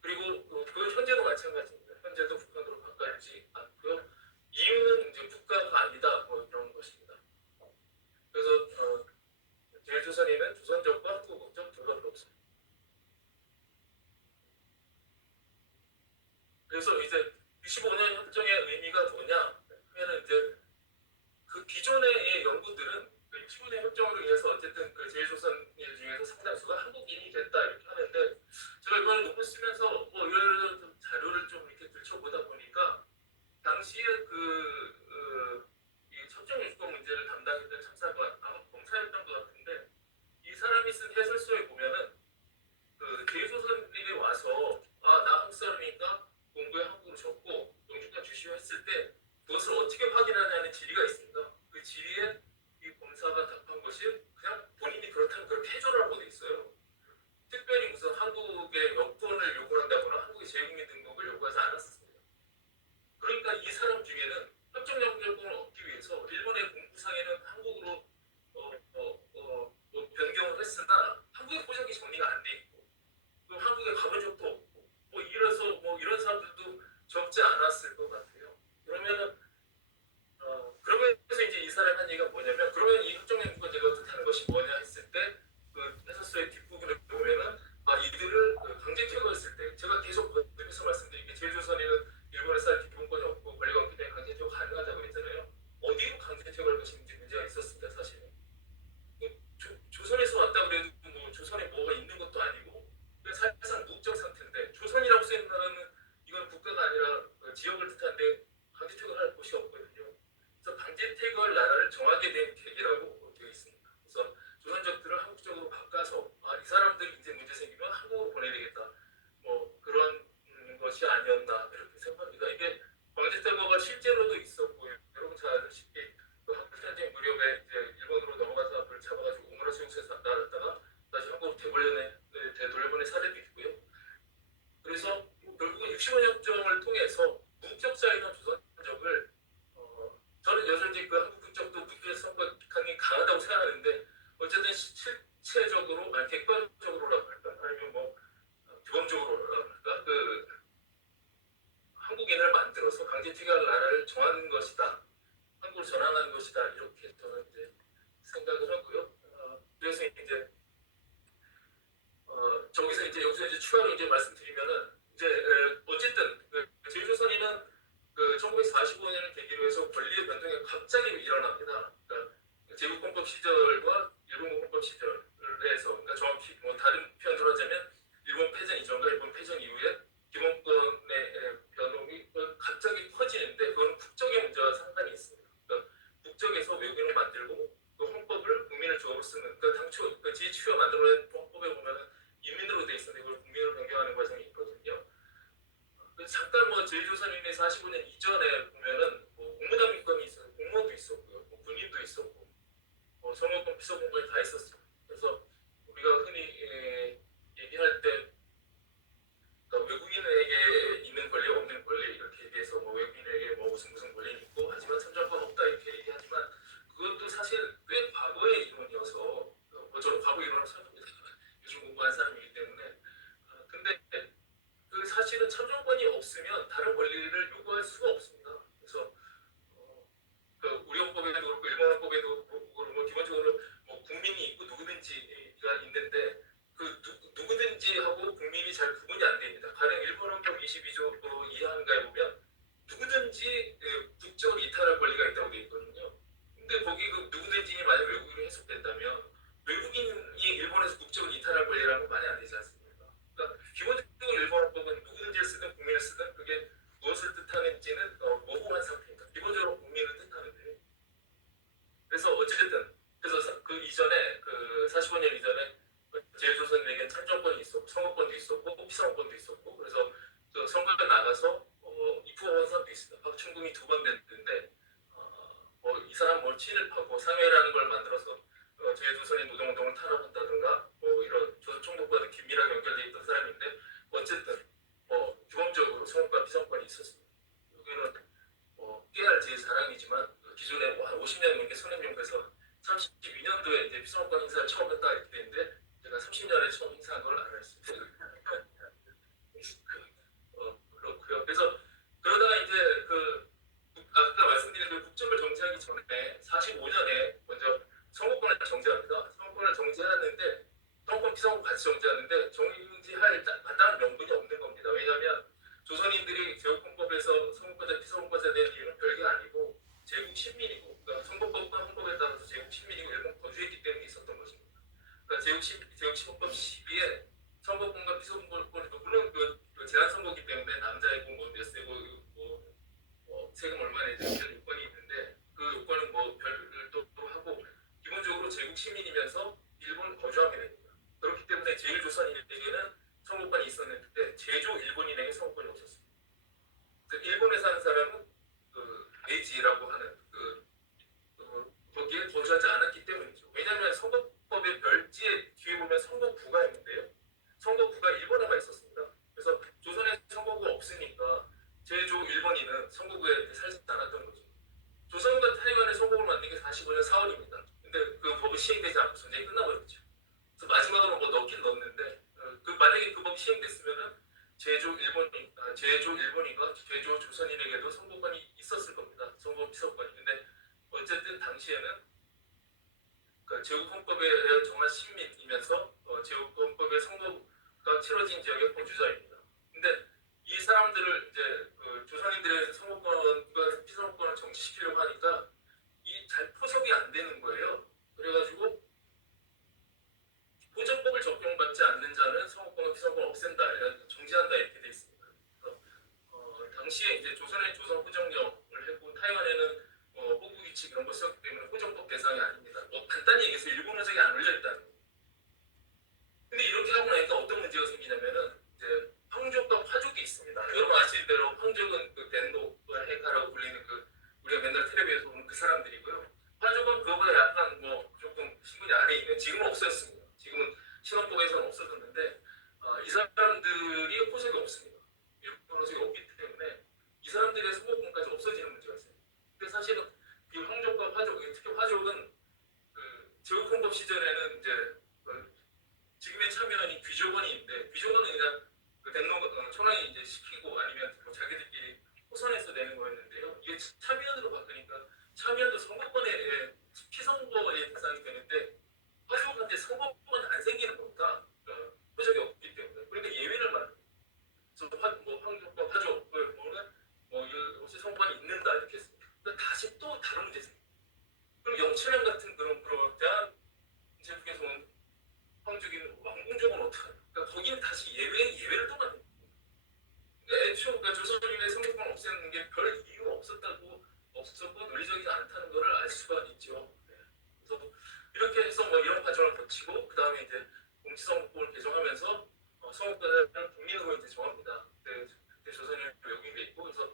그리고 그 현재도 마찬가지입니다. 현재도 북한으로 바꿔주지 않고요. 이유는 이제 국가가 아니다 뭐 이런 것입니다. 그래서 제일조선인은 조선족과 한국 국적 둘밖에 없습니다. 그래서 이제 65년 협정의 의미가 뭐냐 하면은 이제 그 기존의 연구들은 65년 협정으로 인해서 어쨌든 그 제일조선인 중에서 상당수가 한국인이 됐다 이렇게 하는데 제가 이번에 논문 쓰면서 뭐 이런 자료를 좀 이렇게 들춰보다 보니까 당시에 이 협정유주권 문제를 담당했던 참사관 아마 검사였던 것 같은데 이 사람이 쓴 해설서에 보면은 그 제일조선인이 와서 나 한국 사람이니까 공부에 한국으로 적고 영주권 주시오 했을 때 그것을 어떻게 확인하냐는 질의가 있습니다. 그 질의에 이 검사가 답한 것이 그냥 본인이 그렇다면 그렇게 해줘라고 돼 있어요. 특별히 무슨 한국의 여권을 요구한다거나 한국의 재국민 등록을 요구하지 않았습니다. 그러니까 이 사람 중에는 협정 영주권을 얻기 위해서 일본의 공부상에는 한국으로 변경을 했으나 한국의 호적이 정리가 안 돼 있고 또 한국에 가본 적도 없고 뭐 이래서 뭐 이런 사람들도 적지 않았을 것 같아요. 그러면은 그러면서 이제 이 사람이 한 얘기가 뭐냐면 그러면 이 협정 영주권제가 뜻하는 것이 뭐냐 했을 때 그 해설서의 뒷부분에 보면은 이들을 강제 퇴거했을 때 제가 계속 그래서 말씀드린 게 제일조선인은 일본에서 살 기본권이 없고 권리가 없기 때문에 강제 퇴거 가능하다고 했잖아요. 어디로 강제 퇴거할 것인지 문제가 있었습니다. 사실은 조선에서 왔다 그래도 뭐 조선에 뭐가 있는 것도 아니고 사실상 무국적 상태인데 조선이라고 쓰는 나라는 이건 국가가 아니라 지역을 뜻하는데 강제 퇴거할 곳이 없거든요. 그래서 강제 퇴거할 나라를 정하게 된 계기라고 되어 있습니다. 그래서 조선족들을 한국적으로 바꿔서 이 사람들이 이제 문제 생기면 한국으로 보내야 되겠다. 뭐 그런 것이 아니었나 이렇게 생각합니다. 이게 강제 퇴거가 실제로도 있었고요. 여러분 잘 아시다시피 그 한국전쟁 무렵에 이제 일본으로 넘어가서 그걸 잡아가지고 오모라시국에서 나갔다가 다시 한국으로 되돌려보낸 사례도 있고요. 그래서 결국은 65년 협정을 통해서 무국적자이던 조선족을 저는 여전히 그 한국 국적도 무국적 선거강이 강하다고 생각하는데 어쨌든 실체적으로 아니 객관적으로라고 할까 아니면 뭐 규범적으로라고 할까 그 한국인을 만들어서 강제 퇴거할 나라를 정하는 것이다. 한국을 전환하는 것이다. 이렇게 저는 이제 생각을 하고요. 그래서 이제 저기서 이제 여기서 이제 추가로 이제 말씀드리면은 이제 어쨌든 제일조선인은 그 1945년을 계기로 해서 권리의 변동이 갑자기 일어납니다. 그러니까 제국헌법 시절과 일본헌법 시절에서 그러니까 정확히 뭐 다른 표현으로 하자면 일본 패전 이전과 일본 패전 이후에 기본권의 변동이 갑자기 커지는데 그건 국적의 문제와 상관이 있습니다. 그러니까 국적에서 외국인을 만들고 그 헌법을 국민을 주어로 쓰는 그러니까 당초 그 GHQ가 만들어낸 헌법에 보면은 인민으로 돼 있었는데 그걸 국민으로 변경하는 과정이 있거든요. 잠깐 뭐 제일 제조선인의 45년 이전에 보면은 뭐 공무당권이 있었고 공무원도 있었고요, 뭐 군인도 있었고, 선거권, 비서공권이 다 있었어요. 그래서 우리가 흔히 얘기할 때 그러니까 외국인에게 있는 권리 없는 권리 이렇게 얘기해서 뭐 외국인에게 뭐 무슨 권리 있고 하지만 참정권 없다 이렇게 얘기하지만 그것도 사실 꽤 과거의 이론이어서 저는 과거 이론을 사용합니다. 요즘 공부한 사람이기 때문에 근데 그 사실은 참정권이 없으면 다른 권리를 요구할 수가 없습니다. 그래서 그 우리 헌법에도 그렇고 일본 헌법에도 그렇고 뭐 기본적으로 뭐 국민이 있고 누구든지가 있는데 그 누구든지 하고 국민이 잘 구분이 안 됩니다. 가령 일본 헌법 22조 2항가에 보면 누구든지 국적을 이탈할 권리가 있다고 되어 있거든요. 근데 거기 그 누구든지 만약 외국인으로 해석된다면 외국인이 일본에서 국적을 이탈할 권리라는 건 말이 안 되지 않습니까? 그러니까 기본적으로 일본 헌법은 누구든지를 쓰든 국민을 쓰든 그게 무엇을 뜻하는지는 모호한 상태입니다. 기본적으로 국민을 뜻하는데 그래서 어쨌든 그래서 그 이전에 그 45년 이전에 제일조선에겐 참정권이 있었고 선거권도 있었고 피선권도 있었고 그래서 그 선거에 나가서 입후보한 사람도 있습니다. 박충궁이 2번 됐는데 이 사람 뭘 친일파고 상회라는 걸 만들어서 제일조선의 노동운동을 탄압한다든가 뭐 이런 조선총독과도 긴밀하게 연결되어 있던 사람인데 어쨌든 규범적으로 선거권 피선권이 있었습니다. 여기는 깨알 제 자랑이지만 기존에 한 50년 넘게 선임용에서 32년도에 이제 피선권 행사를 처음 했다 이렇게 되는데 제가 30년에 처음 행사한 걸 알았습니다. 그렇고요. 그래서 그러다가 이제 아까 말씀드린 그 국적을 정지하기 전에 45년에 먼저 선거권을 정지합니다. 선거권을 정지하는데 선거권 피선권 같이 정지하는데 정지할 마땅한 명분이 없는 겁니다. 왜냐하면 조선인들이 제국헌법에서 선거권자 피선권자에 대한 이유는 별게 아니고 제국 식민이고 그러니까 선거법과 헌법에 따라서 제국 식민이고 일본 거주했기 때문에 있었던 것입니다. 그러니까 제국헌법 12에 선거권과 피선권 물론 그 제한 선거기 때문에 남자이고 뭐 몇 세고 뭐 세금 얼마 내지 이런 요건이 있는데 그 요건은 뭐 별도 하고 기본적으로 제국 시민이면서 일본 거주하게 됩니다. 그렇기 때문에 제일조선인에게는 선거권이 있었는데 제조 일본인에게 선거권이 없었습니다. 일본에 사는 사람은 메이지라고 하는 거기에 거주하지 않았기 때문이죠. 왜냐하면 선거법의 별지에 뒤에 보면 선거구가 있는데요. 선거구가 일본에만 있었습니다. 그래서 조선에 선거구가 없으니까 제조 일본인은 선거구에 살지 않았던 거죠. 조선과 타이완의 선거구를 만든 게 45년 4월입니다. 근데 그 법이 시행되지 않고 전쟁이 끝나버렸죠. 그래서 마지막으로 뭐 넣긴 넣었는데 만약에 그 법이 시행됐으면은 제조 일본인과 제조 조선인에게도 선거권이 있었을 겁니다. 선거 피선권이. 근데 어쨌든 당시에는 제국헌법에 정한 시민이면서 제국헌법의 선거가 치러진 지역의 거주자입니다. 근데 이 사람들을 이제 조선인들의 선거권과 피선거권을 정지시키려고 하니까 이 잘 포섭이 안 되는 거예요. 그래가지고 호전법을 적용받지 않는 자는 선거권과 피선권을 없앤다, 정지한다 이렇게 돼 있습니다. 당시에 이제 조선의 조선 호정령을 했고 타이완에는 호구 규칙 이런 거 썼기 때문에 호정법 대상이 아닙니다. 간단히 얘기해서 일본 호정이 안 올려 있다는 거예요. 근데 이렇게 하고 나니까 어떤 문제가 생기냐면은 이제 황족과 화족이 있습니다. 여러분 아시는 대로 황족은 그 덴노 헤카라고 불리는 우리가 맨날 텔레비에서 보는 그 사람들이고요. 화족은 그거보다 약간 뭐 조금 신분이 아래에 있는 지금은 없어졌습니다. 지금은 신헌법에서는 없어졌는데 이 사람들이 호석이 없습니다. 일본 호석이 없기 때문에 이 사람들의 선거권까지 없어지는 문제가 있어요. 근데 사실은 이 황족과 화족, 특히 화족은 제국헌법 시절에는 이제 지금의 참여하는 귀족원이 있는데 귀족원은 그냥 천황이 이제 시키고 아니면 뭐 자기들끼리 호선해서 내는 거였는데요. 이게 참여연으로 바뀌니까 참여연도 선거권에 피선거의 대상이 되는데 화족한테 선거권은 안 생기는 겁니다. 호적이 없기 때문에. 그러니까 예외를 만듭니다. 그래서 황족과 화족을 보면 이것이 선거권이 있는다 이렇게 했습니다. 그러니까 다시 또 다른 문제 생깁니다. 그럼 영철형 같은 그런 대한 제국에서 온 황족인 왕궁족은 어떡하냐? 그러니까 거기는 다시 예외를 또 만듭니다. 그러니까 조선인의 선거권 없애는 게 별 이유가 없었고 논리적이지 않다는 것을 알 수가 있죠. 그래서 이렇게 해서 이런 과정을 거치고 그 다음에 이제 공직선거법을 개정하면서 선거권을 국민으로 이제 정합니다. 그때 조선인이 외국인이 있고 그래서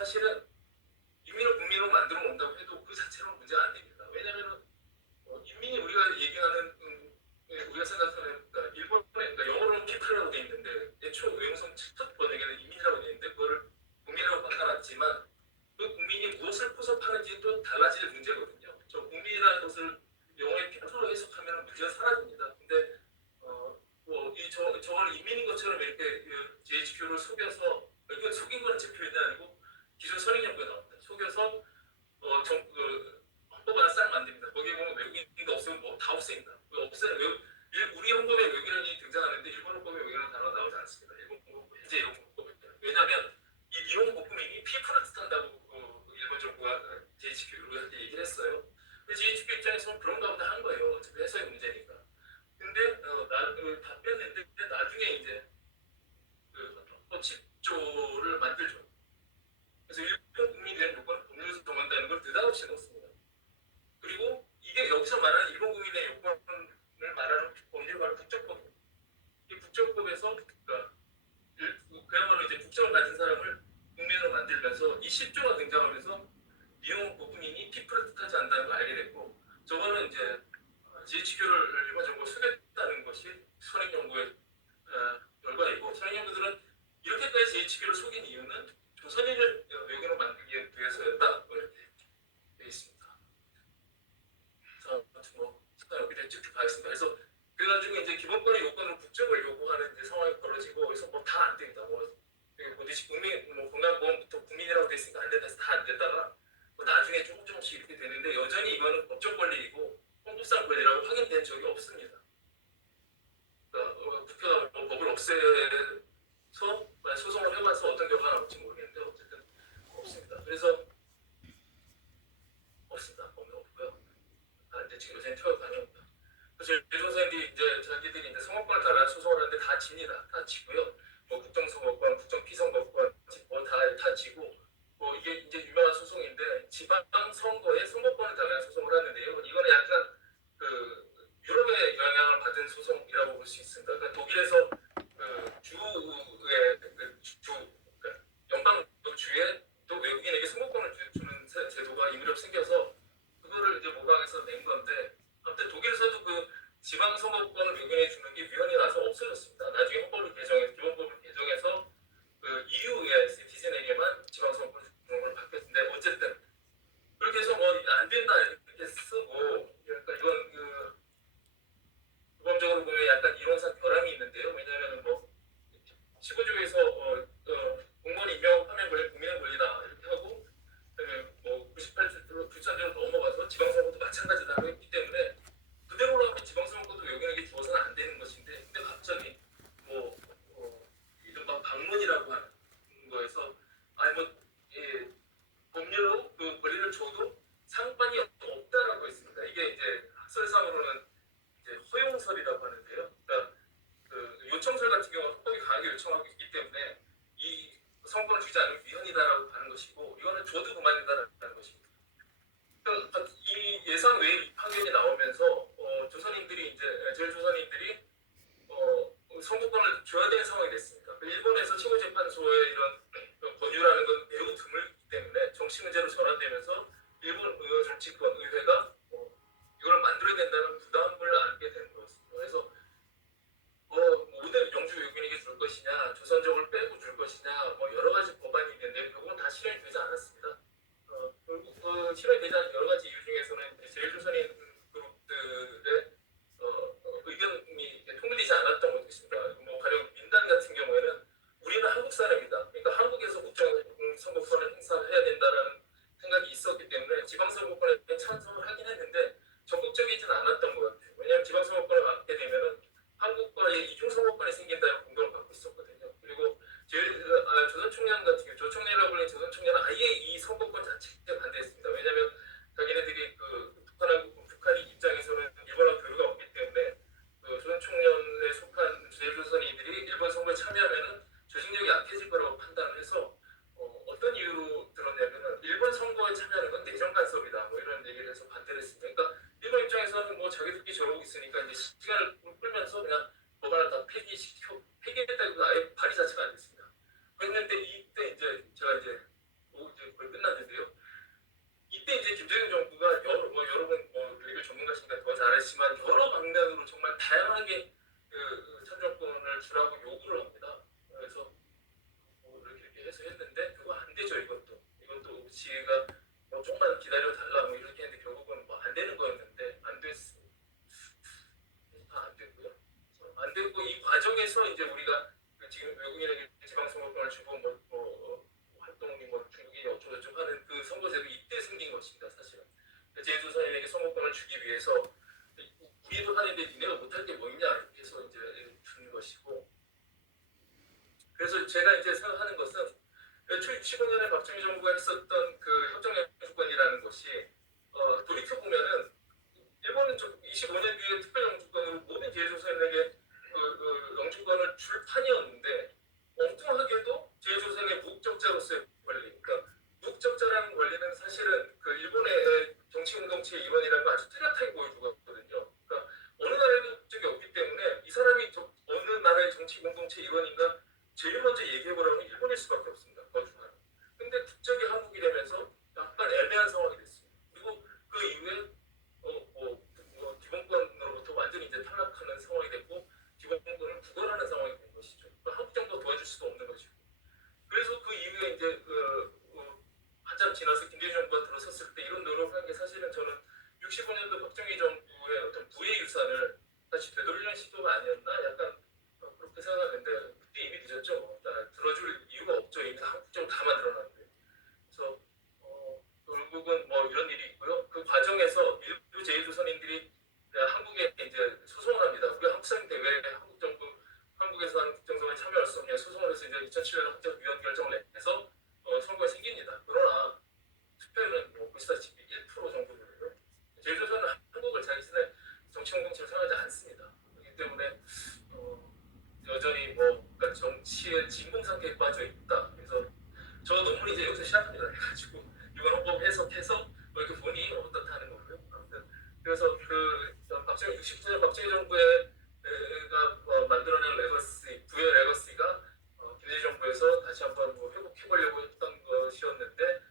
사실은 인민을 국민으로 만들어 온다고 해도 그 자체로는 문제가 안 됩니다. 왜냐하면 인민이 우리가 얘기하는 우리가 생각하는 그러니까 일본에 그러니까 영어로는 피플이라고 돼 있는데 애초 외용성 첫 번역에는 인민이라고 돼 있는데 그거를 국민이라고 바꿔놨지만 그 국민이 무엇을 포섭하는지 또 달라질 문제거든요. 저 국민이라는 것을 영어의 피플로 해석하면 문제가 사라집니다. 근데 저거는 인민인 것처럼 이렇게 GHQ를 속여서 이거 속인 건 제 표현이 아니고 기존 선임연구에 나옵니다. 속여서 헌법 하나 싹 만듭니다. 거기에 보면 외국인도 없으면 뭐 다 없앱니다. 우리 헌법에 외국인이 등장하는데 일본 헌법에 외국인은 단어가 나오지 않습니다. 일본 헌법 현재 일본 헌법에 왜냐하면 이 미용 복음인이 피플을 뜻한다고 일본 정부가 GHQ로 얘기를 했어요. GHQ 입장에서는 그런가 보다 한 거예요. 어차피 해석의 문제니까. 근데 다 뺐는데 나중에 이제 헌법 10조를 만들죠. 그래서 일본 국민에 대한 요건을 법률에서 정한다는 걸 느닷없이 넣습니다. 그리고 이게 여기서 말하는 일본 국민의 요건을 말하는 법률이 바로 국적법입니다. 이 국적법에서 그야말로 이제 국적을 가진 사람을 국민으로 만들면서 이 10조가 등장하면서 미용 국민이 피플을 뜻하지 않는다는 걸 알게 됐고 저거는 이제 GHQ를 일본 정부가 속였다는 것이 선임연구의 결과이고 선임연구들은 이렇게까지 GHQ를 속인 이유는 조선인을 외국인으로 만들기 위해서였다 이렇게 되어 있습니다. 아무튼 여기를 쭉 가겠습니다. 그래서 그래가지고 이제 기본권의 요건으로 국적을 요구하는 이제 상황이 벌어지고 그래서 뭐 다 안 됩니다. 보듯이 국민 건강보험부터 국민이라고 돼 있으니까 안 된다 해서 다 안 되다가 나중에 조금씩 이렇게 되는데 여전히 이거는 법적 권리이고 헌법상 권리라고 확인된 적이 없습니다. 그러니까 국회가 법을 없애서 소송을 해봐서 어떤 결과가 나올지 모르겠는데 어쨌든 없습니다. 그래서 없습니다. 법은 없고요. 이제 지금 요새 퇴업 가능합니다. 그래서 일본 선생님들이 이제 자기들이 이제 선거권을 달라는 소송을 하는데 다 집니다. 다 지고요. 국정선거권, 국정피선거권 다 지고 이게 이제 유명한 소송인데 지방 선거에 선거권을 달라는 소송을 하는데요. 이거는 약간 유럽의 영향을 받은 소송이라고 볼 수 있습니다. 그러니까 독일에서 그러니까 연방 주에 또 외국인에게 선거권을 주는 제도가 이 무렵 생겨서 그거를 이제 모방해서 낸 건데 아무튼 독일에서도 지방 선거권을 외국인에 주는 게 위헌이 나서 없어졌습니다. 나중에 헌법을 기본법을 개정해서 EU의 시티즌에게만 지방 선거권을 주는 걸 바뀌었는데 어쨌든 그렇게 해서 안 된다 이렇게 쓰고 그러니까 이건 기본적으로 보면 약간 이론상 결함이 있는데요. 왜냐하면 15조에서 공무원 임명하면 권리 국민의 권리다 이렇게 하고 그다음에 98조로 불산조로 넘어가서 지방선거도 마찬가지다라고 했기 때문에 그대로 하면 지방선거도 외국인에게 주어서는 안 되는 것인데 근데 갑자기 이른바 방문이라고 하는 거에서 법률로 그 권리를 줘도 상관이 없다라고 했습니다. 이게 이제 학설상으로는 이제 허용설이라고 하는데요. 그러니까 요청설 같은 경우는 헌법이 강하게 요청하고 있기 때문에 이 선거를 주지 않으면 위헌이다라고 하는 것이고 이거는 줘도 그만이다라는 것입니다. 그러니까 이 예상 외의 판결이 나오면서 제일 조선인들이 선거권을 줘야 되는 상황이 됐습니다. 일본에서 최고재판소의 이런 권유라는 건 매우 드물기 때문에 정치 문제로 전환되면서 일본 정치권 의회가 이걸 만들어야 된다는 부담을 안게 된 것입니다. 그래서 모든 영주 외국인에게 줄 것이냐, 조선족을 빼고 줄 것이냐, 여러 가지 법안이 있는데 결국은 다 실현이 되지 않았습니다. 결국 실현이 되지 않은 여러 가지 이유 중에서는 제일 조선인 그룹들의 의견이 통일되지 않았던 것도 있습니다. 가령 민단 같은 경우에는 우리는 한국 사람이다. 그러니까 한국에서 국정선거권을 행사해야 된다라는 생각이 있었기 때문에 지방선거권에 찬성을 하긴 했는데 적극적이지는 않았던 것 같아요. 왜냐하면 지방선거권을 갖게 되면은 한국과의 이중선거권이 생긴다는 공격을 받고 있었거든요. 그리고 조선총련 같은 경우 조총련이라고 불리는 조선총련은 아예 이 선거권 자체에 반대했습니다. 왜냐하면 자기네들이 북한이 입장에서는 일본하고 교류가 없기 때문에 조선총련에 속한 제일조선인들이 일본 선거에 참여하면은 조직력이 약해질 거라고 판단을 해서 어떤 이유로 들었냐면은 일본 선거에 참여하는 건 내정 간섭이다 이런 얘기를 해서 반대를 했습니다. 그러니까 일본 입장에서는 자기들끼리 저러고 있으니까 이제 시간을 끌면서 그냥 법 하나 다 폐기했다고 아예 발의 자체가 안 됐습니다. 그랬는데 이때 제가 말했지만 여러 방면으로 정말 다양하게 참정권을 주라고 요구를 합니다. 그래서 뭐 이렇게 해서 했는데 그거 안 되죠. 이것도 오부치가 뭐 좀만 기다려 달라 뭐 이렇게 했는데 결국은 뭐 안 되는 거였는데 안 됐습니다. 다 안 되고요. 안 됐고 이 과정에서 이제 우리가 지금 외국인에게 지방선거권을 주고 활동이 중국인이 어쩌고저쩌고 하는 그 선거제도 이때 생긴 것입니다. 사실은 제주도민에게 선거권을 주기 위해서 우리도 하는데 니네가 못할 게 뭐 있냐 이렇게 해서 이제 준 것이고, 그래서 제가 이제 생각하는 것은 2015년에 박정희 정부가 했었던 그 협정영주권이라는 것이 돌이켜 보면은 일본은 25년 뒤에 특별영주권으로 모든 제주도민에게 영주권을 줄 판이었는데 엉뚱하게도 제주도민의 무국적자로서의 권리, 그러니까 무국적자라는 권리는 사실은 그 일본의 정치공동체 일원이라는 걸 아주 뚜렷하게 보여주거든요. 그러니까 어느 나라에도 국적이 없기 때문에 이 사람이 어느 나라의 정치공동체 일원인가 제일 먼저 얘기해보라면 일본일 수밖에 없습니다. 거주하는. 근데 국적이 한국이 되면서 약간 애매한 상황이 됐습니다. 그리고 그 이후에 기본권으로부터 완전히 이제 탈락하는 상황이 됐고 기본권을 구걸하는 상황이 된 것이죠. 한국 정도 도와줄 수도 없는 것이고. 그래서 그 이후에 이제 한참 지나서 김대중 정부가 들어섰을 때 이런 노력한 게 사실은 저는 65년도 박정희 정부의 어떤 부의 유산을 다시 되돌리는 시도가 아니었나 약간 그렇게 생각하는데 그때 이미 늦었죠. 들어줄 이유가 없죠. 이미 한국적으로 다 만들어놨는데. 그래서 결국은 뭐 이런 일이 있고요. 그 과정에서 일부 제주도민들이 한국에 이제 소송을 합니다. 우리 한국사인데 왜 한국에서 하는 국정선거에 참여할 수 없냐 소송을 해서 이제 2007년 합격위원 결정을 내서 선거가 생깁니다. 그러나 투표율은 뭐 보시다시피 1% 정도고요. 제주도는 한국을 자기네 정치공동체로 생각하지 않습니다. 그렇기 때문에 여전히 그러니까 정치의 진공 상태에 빠져 있다. 그래서 저 논문이 이제 여기서 시작합니다. 해가지고 이번 헌법 해석해서 이렇게 보니 어떻다는 거고요. 아무튼 그래서 그 69년 박정희 정부의 만들어낸 레거시, 부의 레거시가 김대중 정부에서 다시 한번 회복해보려고 했던 것이었는데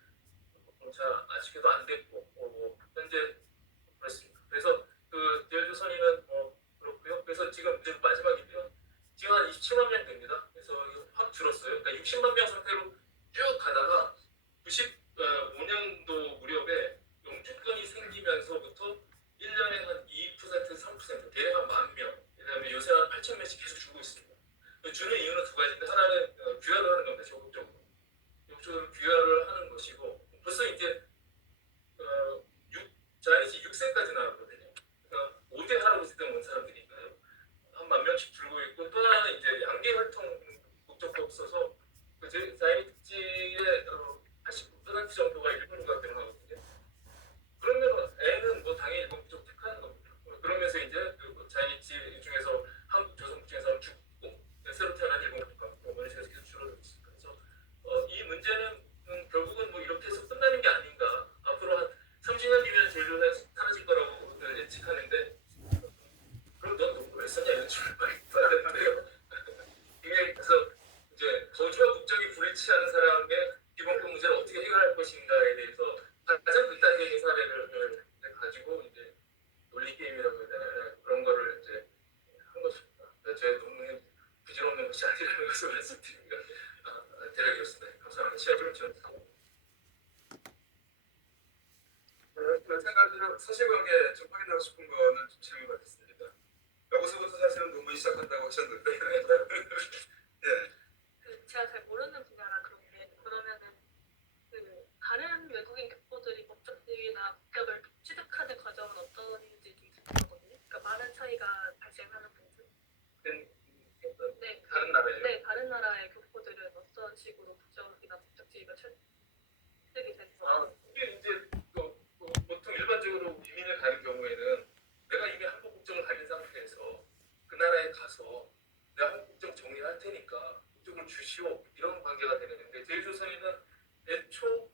아쉽게도 안 됐고 현재 그렇습니다. 그래서 그 제주선이는 그렇고요. 그래서 지금 이제 마지막이고요. 지금 한 27만 명 됩니다. 그래서 확 줄었어요. 그러니까 60만 명 상태로 쭉 가다가 95년도 무렵에 영주권이 생기면서부터 1년에 한 2%, 3%, 대략 한 10,000명, 그다음에 요새 한 8,000명씩 계속 주고 있습니다. 주는 이유는 두 가지인데 하나는 귀화를 하는 겁니다. 적극적으로. 적극적으로 귀화를 하는 것이고 벌써 이제 자이지 6세까지 나왔거든요. 그러니까 5대 할아버지들 온 사람들이니까요. 한 10,000명씩 줄고 있고 또 하나는 이제 양계 활동 목적도 없어서 그 자이지의 89% 정도가 일본 유학생을 하거든요. 그러면 애는 당연히 일본 쪽 택하는 겁니다. 그러면서 이제 자이니치 중에서 한국 조선국 중에서는 죽고 새로 태어난 일본 국가 이런 식으로 계속 줄어들고 있습니다. 그래서 이 문제는 결국은 이렇게 해서 끝나는 게 아닌가. 앞으로 한 30년 뒤면 제주도에 사라질 거라고 예측하는데 그럼 넌 농구 왜 썼냐 이런 식으로 많이 받았는데요. 이게 그래서 이제 거주와 국적이 불일치하는 사람의 기본권 문제를 어떻게 해결할 것인가에 대해서 가장 극단적인 사례를 가지고 이제 논리 게임이라고 해야 되나 그런 거를 이제 한 것입니다. 제 논문은 부질없는 것이 아니라는 것을 말씀드립니다. 대략이었습니다. 감사합니다. 시간을 주셨습니다. 마찬가지로 사실관계 좀 확인하고 싶은 거는 좀 질문 받겠습니다. 여기서부터 사실은 논문 시작한다고 하셨는데 예. 제가 잘 모르는 분야라 그런데 그러면은 다른 외국인 교포들이 법적지위나 국격을 취득하는 과정은 어떤지 좀 궁금하거든요. 그러니까 많은 차이가 발생하는 부분. 네, 다른 나라예요? 네, 다른 나라의 교포들은 어떤 식으로 국적이나 법적지위가 취득이 되는 이게 이제 보통 일반적으로 이민을 가는 경우에는 내가 이미 한국 국적을 가진 상태에서 그 나라에 가서 내가 한국 국적 정리할 테니까 국적을 주시오 이런 관계가 되는데 제주도선이는 애초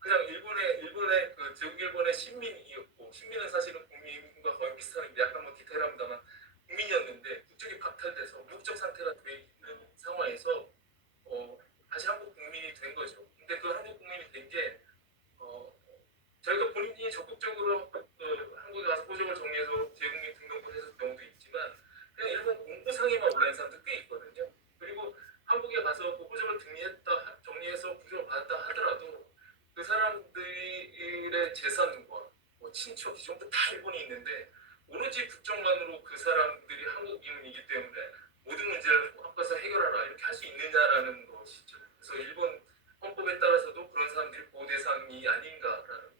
그냥 일본의 그 제국 일본의 신민이었고 신민은 사실은 국민과 거의 비슷한데 약간 디테일합니다만 국민이었는데 국적이 박탈돼서 무국적 상태가 돼 있는 상황에서 다시 한국 국민이 된 거죠. 근데 그 한국 국민이 된 게 저희가 본인이 적극적으로 한국에 가서 호적을 친척 이 정도 다 일본이 있는데 오로지 국적만으로 그 사람들이 한국인이기 때문에 모든 문제를 한국에서 해결하라 이렇게 할 수 있느냐라는 것이죠. 그래서 일본 헌법에 따라서도 그런 사람들이 보호 대상이 아닌가라는.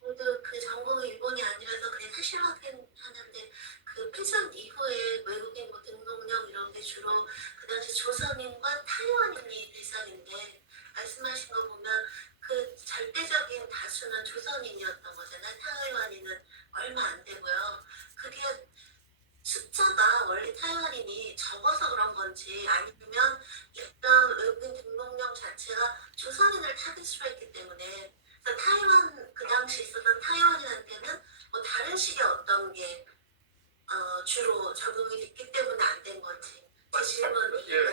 모두 그 전공이 일본이 아니라서 그냥 사실 확인하는데 그 피전 이후에 외국인 뭐 등록령 이런 게 주로 그 당시 조선인과 타이완인이 대상인데 말씀하신 거 보면 그 절대적인 다수는 조선인이었던 거잖아요. 타이완인은 얼마 안 되고요. 그게 숫자가 원래 타이완인이 적어서 그런 건지 아니면 일단 외국인 등록령 자체가 조선인을 타깃으로 했기 때문에 그래서 타이완 그 당시 있었던 타이완인한테는 뭐 다른 식의 어떤 게 주로 적용이 됐기 때문에 안 된 건지 제 질문이 예.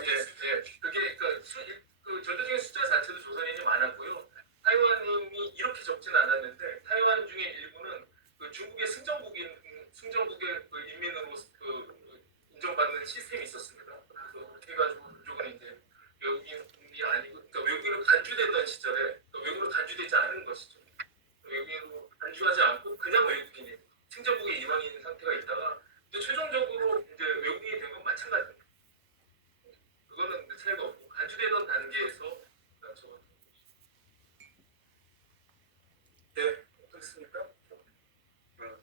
그게 그 전체적인 숫자 자체도 조선인이 많았고요. 타이완인이 이렇게 적진 않았는데 타이완 중에 일부는 그 중국의 승정국의 그 인민으로 인정받는 시스템이 있었습니다. 그래서 그렇게 해가지고 그쪽은 이제 외국인이 아니고, 그러니까 외국인으로 간주되던 시절에 외국인으로 간주되지 않은 것이죠. 외국인으로 간주하지 않고 그냥 외국인이 승정국의 일원인 상태가 있다가 이제 최종적으로 이제 외국인이 된 건 마찬가지입니다. 그거는 차이가 없고 간주되던 단계에서 저 네, 어떻습니까?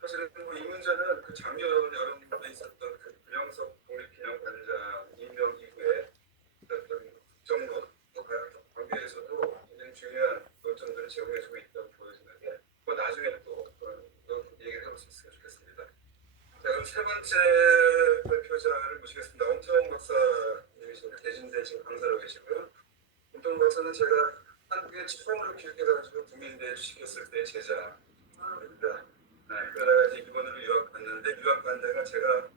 사실은 뭐이 문제는 그 작년 여름에 있었던 그 김영석 국립기념관장 임명 이후에 있었던 국정론 관계에서도 굉장히 중요한 논점들을 제공해주고 있다고 보여지는데 그 나중에 또 얘기를 해볼 수 있으면 좋겠습니다. 자, 그럼 세 번째 발표자를 모시겠습니다. 엄태웅 박사님이시고 대진대 지금 강사로 계시고요. 엄태웅 박사는 제가 한국에 처음으로 기획해가지고 국민대회 주식했을 때 제자입니다. 그러다가 이제 일본으로 유학 갔는데 유학 간 데가 제가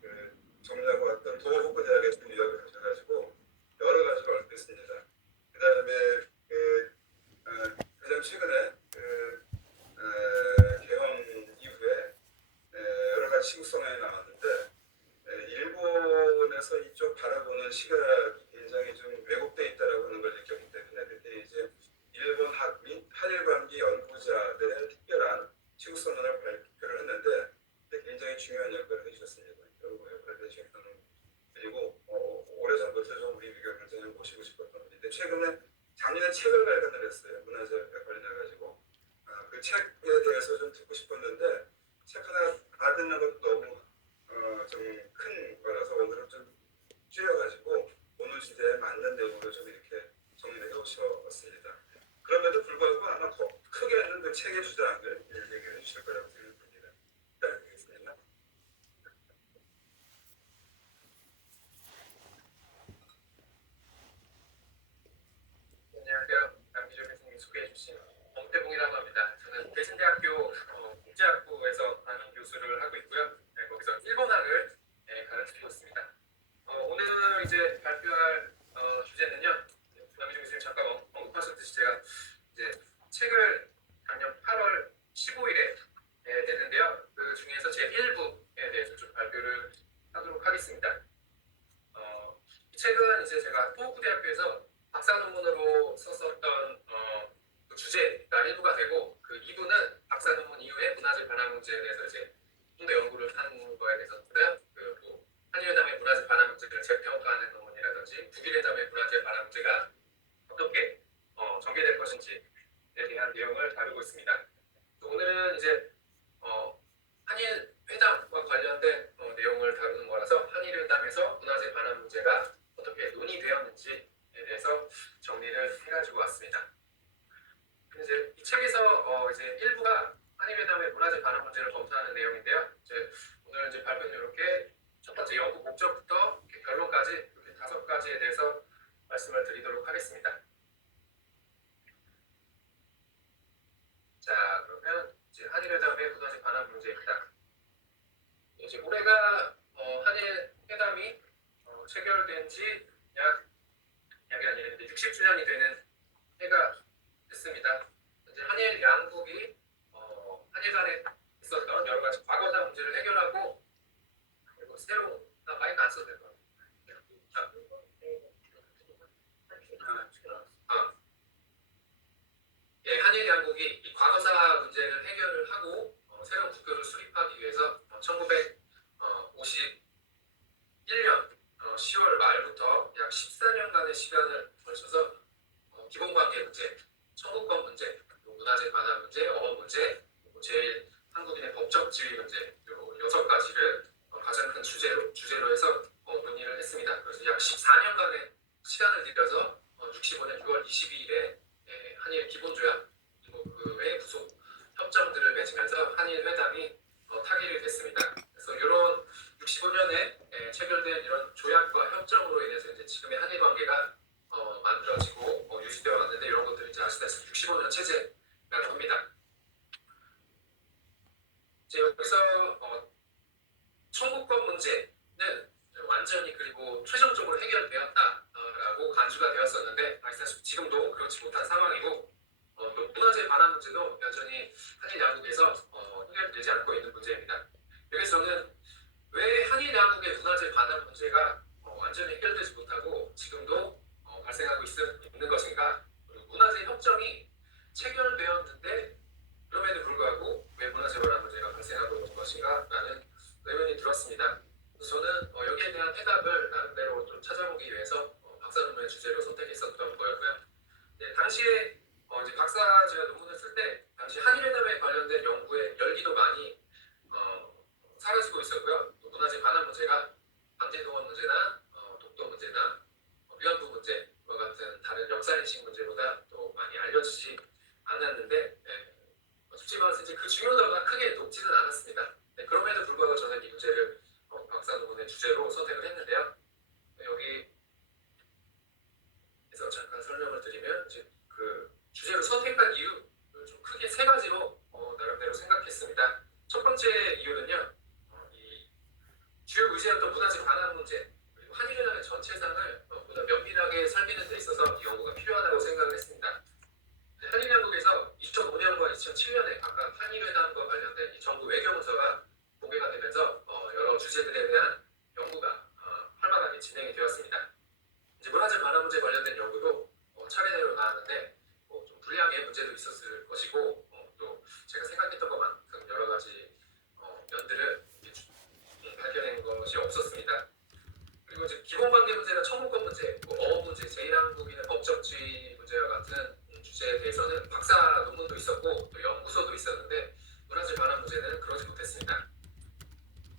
그 정리하고 왔던 도호쿠 대학에 좀 유학을 가셔가지고 여러 가지로 알고 있습니다. 그 다음에 가장 최근에 개헌 이후에 여러 가지 시국선언이 나왔는데 일본에서 이쪽 바라보는 시각이 굉장히 좀 왜곡돼 있다라고 하는 걸 느꼈기 때문에 그때 이제 일본 한일 관계 연구자들의 특별한 시국선언을 발표를 했는데 굉장히 중요한 역할을 해주셨습니다. 그리고 역할을 해주신 그리고 오래전부터 좀 우리 위원장을 모시고 싶었던 분인데 최근에 작년에 책을 발간을 했어요. 문화재와 관련해가지고 그 책에 대해서 좀 듣고 싶었는데 책 하나 다 듣는 것도 너무 좀 큰 거라서 오늘은 좀 줄여가지고 오늘 시대에 맞는 내용으로 좀 이렇게 정리를 해오셨습니다. 그럼에도 불구하고 아마 크게는 그 책의 주장을 얘기해 주실 거라고 생각합니다. 부탁드리겠습니다. 안녕하세요. 남기조 교수님이 소개해 주신 엄태봉이라고 합니다. 저는 대신대학교 국제학부에서 담임 교수를 하고 있고요. 거기서 일본학을 가르치고 있습니다. 오늘 이제 발표할 주제는요. 남기조 교수님 잠깐 언급하셨듯이 제가 이제 책을 작년 8월 15일에 냈는데요. 그 중에서 제 1부에 대해서 좀 발표를 하도록 하겠습니다. 이 책은 이제 제가 토호쿠 대학교에서 박사 논문으로 썼었던 그 주제가 1부가 되고 그 2부는 박사 논문 이후에 문화재 반환 문제에 대해서 이제 좀 더 연구를 한 거에 대해서 했고요. 뭐 한일회담의 문화재 반환 문제를 재평가하는 논문이라든지 북일회담의 문화재 반환 문제가 어떻게 전개될 것인지에 대한 내용을 다루고 있습니다. 오늘은 이제 한일회담과 관련된 내용을 다루는 거라서 한일회담에서 문화재 반환 문제가 어떻게 논의되었는지에 대해서 정리를 해가지고 왔습니다. 이제 이 책에서 이제 1부가 한일회담의 문화재 반환 문제를 검토하는 내용인데요. 이제 오늘 이제 발표는 이렇게 첫 번째 연구 목적부터 이렇게 결론까지 이렇게 5가지에 대해서 말씀을 드리도록 하겠습니다. 자, 그러면 이제 한일회담의 문화재 반환 문제입니다. 이제 올해가 한일회담이 체결된 지 약이 아니라 60주년이 되는 해가 됐습니다. 이제 한일 양국이 한일 간에 있었던 여러 가지 과거사 문제를 해결하고 그리고 새로운 마이크 안 써도 될 것 같아요. 과거사 문제를 해결을 하고 새로운 국교를 수립하기 위해서 1951년 10월 말부터 약 14년간의 시간을 걸쳐서 기본관계 문제, 청구권 문제, 그리고 문화재 반환 문제, 어업 문제, 그리고 제일 한국인의 법적 지위 문제 이 6가지를 가장 큰 주제로 해서 논의를 했습니다. 그래서 약 14년간의 시간을 들여서 65년 6월 22일에 한일 기본조약 그리고 그 외 부속 협정들을 맺으면서 한일 회담이 타결이 됐습니다. 그래서 이런 65년에 체결된 이런 조약과 협정으로 인해서 이제 지금의 한일 관계가 만들어지고 유지되어 왔는데 이런 것들이 이제 아시다시피 65년 체제라고 합니다. 이제 여기서 청구권 문제는 완전히 그리고 최종적으로 해결되었다라고 간주가 되었었는데 아시다시피 지금도 그렇지 못한 상황이고 또 문화재 반환 문제도 여전히 한일 양국에서 해결되지 않고 있는 문제입니다. 여기서 저는 왜 한일 양국의 문화재 반환 문제가 완전히 해결되지 못하고 지금도 발생하고 있는 것인가? 그리고 문화재 협정이 체결되었는데 그럼에도 불구하고 왜 문화재 반환 문제가 발생하고 있는 것인가? 라는 의문이 들었습니다. 저는 여기에 대한 해답을 나름대로 좀 찾아보기 위해서 박사 논문의 주제로 선택했었던 거였고요. 네, 당시에 이제 박사 제가 논문을 쓸 때 당시 한일회담에 관련된 연구에 열기도 많이 사라지고 있었고요. 또 문화재 반환 문제가 강제동원 문제나 독도 문제나 위안부 문제와 같은 다른 역사인식 문제보다 또 많이 알려지지 않았는데 솔직히 말해서 이제 그 중요도가 크게 높지는 않았습니다. 네, 그럼에도 불구하고 저는 이 문제를 박사 논문의 주제로 선택을 했는데요. 여기에서 잠깐 설명을 드리면 이제 그 주제로 선택한 이유를 좀 크게 세 가지로 나름대로 생각했습니다. 첫 번째 이유는요. 이 주요 의제였던 문화재 반환 문제 그리고 한일회담의 전체상을 보다 면밀하게 살피는 데 있어서 이 연구가 필요하다고 생각을 했습니다. 한일 양국에서 2005년과 2007년에 각각 한일회담과 관련된 이 정부 외교문서가 공개가 되면서 여러 주제들에 대한 연구가 활발하게 진행이 되었습니다. 이제 문화재 반환 문제 관련된 연구도 차례대로 나왔는데 좀 분량의 문제도 있었을 것이고 또 제가 생각했던 것만큼 여러 가지 면들을 발견한 것이 없었습니다. 그리고 이제 기본관계 문제나 청구권 문제, 어업 문제, 제1한국인의 법적지위 문제와 같은 주제에 대해서는 박사 논문도 있었고 또 연구소도 있었는데 문화재 반환 문제는 그러지 못했습니다.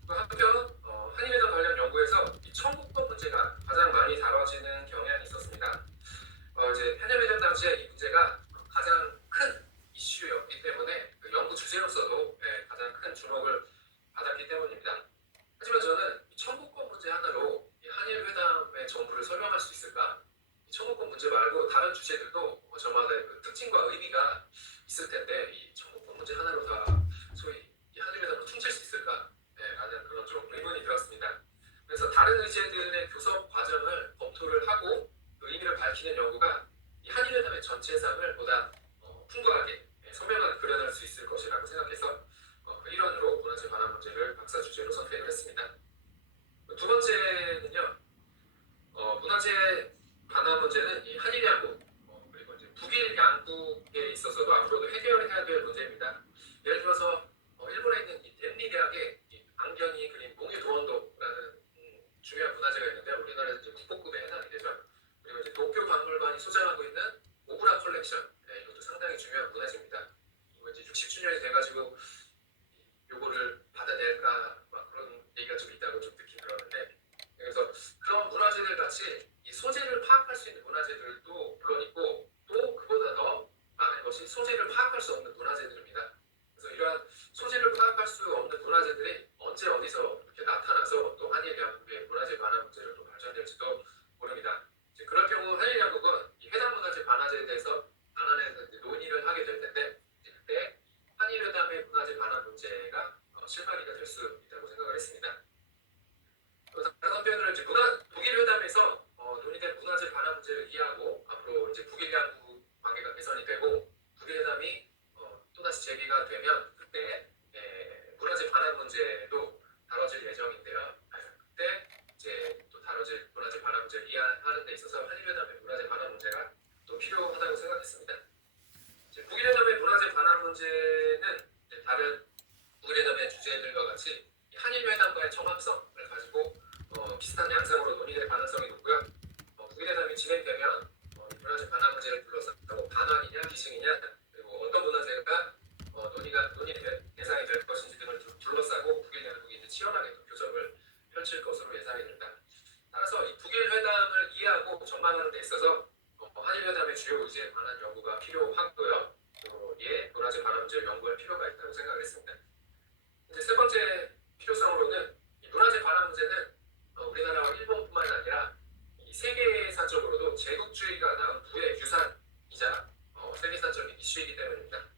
또 한편 한일회담 관련 연구에서 이 청구권 문제가 가장 많이 다뤄지는 경향이 있었습니다. 이제 한일회담 당시에 이 문제가 가장 큰 이슈였기 때문에 그 연구 주제로서도 가장 큰 주목을 받았기 때문입니다. 하지만 저는 이 청구권 문제 하나로 이 한일회담의 전부를 설명할 수 있을까? 이 청구권 문제 말고 다른 주제들도 저만의 그 특징과 의미가 있을 텐데 이 청구권 문제 하나로 다 소위 이 한일회담을 퉁칠 수 있을까? 라는 그런 좀 의문이 들었습니다. 그래서 다른 의제들의 교섭 과정을 검토를 하고 그 의미를 밝히는 연구가 이 한일회담의 전체상을 보다 풍부하게 선명하게 그려낼 수 있을 것이라고 생각해서 그 일환으로 문화재 반환 문제를 박사 주제로 선택을 했습니다. 두 번째는요, 문화재 반환 문제는 이 한일 양국 그리고 이제 북일 양국에 있어서도 앞으로도 해결해야 될 문제입니다. 예를 들어서 일본에 있는 이 덴리 대학에 이 안경이 그린 몽유도원도라는 중요한 문화재가 있는데 우리나라에서 이제 국보급에 해당이 되죠. 그리고 이제 도쿄 박물관이 소장하고 있는 오브라 컬렉션, 이것도 상당히 중요한 문화재입니다. 이거 이제 60주년이 돼가지고 요거를 받아낼까 막 그런 얘기가 좀 있다고 좀 듣긴 들었는데, 그래서 그런 문화재들 같이 이 소재를 파악할 수 있는 문화재들도 물론 있고 또 그보다 더 많은 것이 소재를 파악할 수 없는 문화재들입니다. 그래서 이러한 소재를 파악할 수 없는 문화재들이 언제 어디서 이렇게 나타나서 또 한일 양국의 문화재 반환 문제로 또 발전될지도 모릅니다. 이제 그럴 경우 한일 양국은 이 해당 문화재 반환에 대해서 반환에서 논의를 하게 될 텐데 그때 한일회담의 문화재 반환 문제가 실마리가 될 수 있다고 생각을 했습니다. 다른 한편으로 이제 북일 회담에서 논의된 문화재 반환 문제를 이해하고 앞으로 이제 북일 양국 관계가 개선이 되고 북일 회담이 또다시 재개가 되면 그때 문화재 반환 문제도 다뤄질 예정인데요. 그때 이제 또 다뤄질 문화재 반환 문제를 이해하는 데 있어서 한일회담의 문화재 반환 문제가 또 필요하다고 생각했습니다. 이제 북일 회담의 문화재 반환 문제 정합성을 가지고 비슷한 양상으로 논의될 가능성이 높고요. 국외대담이 진행되면 이 문화재 반환 문제를 둘러싼 반환이냐 기승이냐 그리고 어떤 문화재가 논의의 대상이 될 것인지 등을 둘러싸고 북일 양국이 이제 치열하게 교섭을 펼칠 것으로 예상이 됩니다. 따라서 이 북일 회담을 이해하고 전망하는 데 있어서 한일 회담의 주요 의제에 관한 연구가 필요하고요. 또 이에 문화재 반환 문제를 연구할 필요가 있다고 생각을 했습니다. 이제 세 번째 필요성으로는 이 문화재 반환 문제는 우리나라와 일본뿐만 아니라 이 세계사적으로도 제국주의가 낳은 부의 유산이자 세계사적인 이슈이기 때문입니다.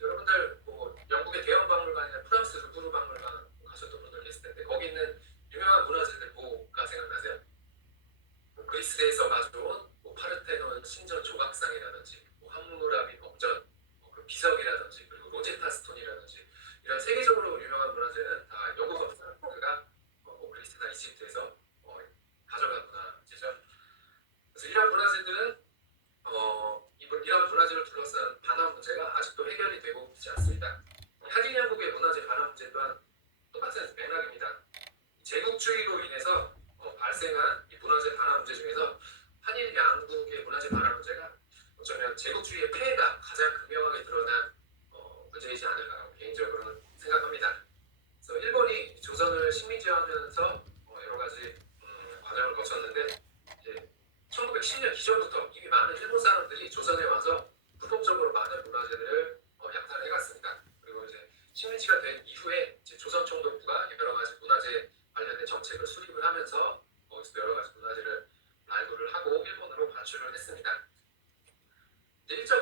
여러분들 영국의 대형박물관이나 프랑스 루브르 박물관 가셨던 분들 계실 텐데 거기 있는 유명한 문화재들 뭐가 생각나세요? 그리스에서 가져온 파르테논 신전 조각상이라든지 함무라비 법전, 그 비석이라든지 그리고 로제타 스톤이라든지 이런 세계적으로 유명한 문화재는 다 영국 업사가 그리스나 이집트에서 가져간 문화재죠. 그래서 이러한 문화재들은 이런 문화재를 둘러싼 반환 문제가 아직도 해결이 되고 있지 않습니다. 한일 양국의 문화재 반환 문제 또한 똑같은 맥락입니다. 제국주의로 인해서 발생한 이 문화재 반환 문제 중에서 한일 양국의 문화재 반환 문제가 어쩌면 제국주의의 폐해가 가장 극명하게 드러난 문제이지 않을까 개인적으로는 생각합니다. 그래서 일본이 조선을 식민지화하면서 여러 가지 과정을 거쳤는데 이제 1910년 이전부터 이미 많은 일본 사람들이 조선에 와서 불법적으로 많은 문화재들을 약탈해갔습니다. 그리고 이제 식민지가 된 이후에 이제 조선 총독부가 여러 가지 문화재 관련된 정책을 수립을 하면서 거기서 여러 가지 문화재를 발굴을 하고 일본으로 반출을 했습니다. 이제 일제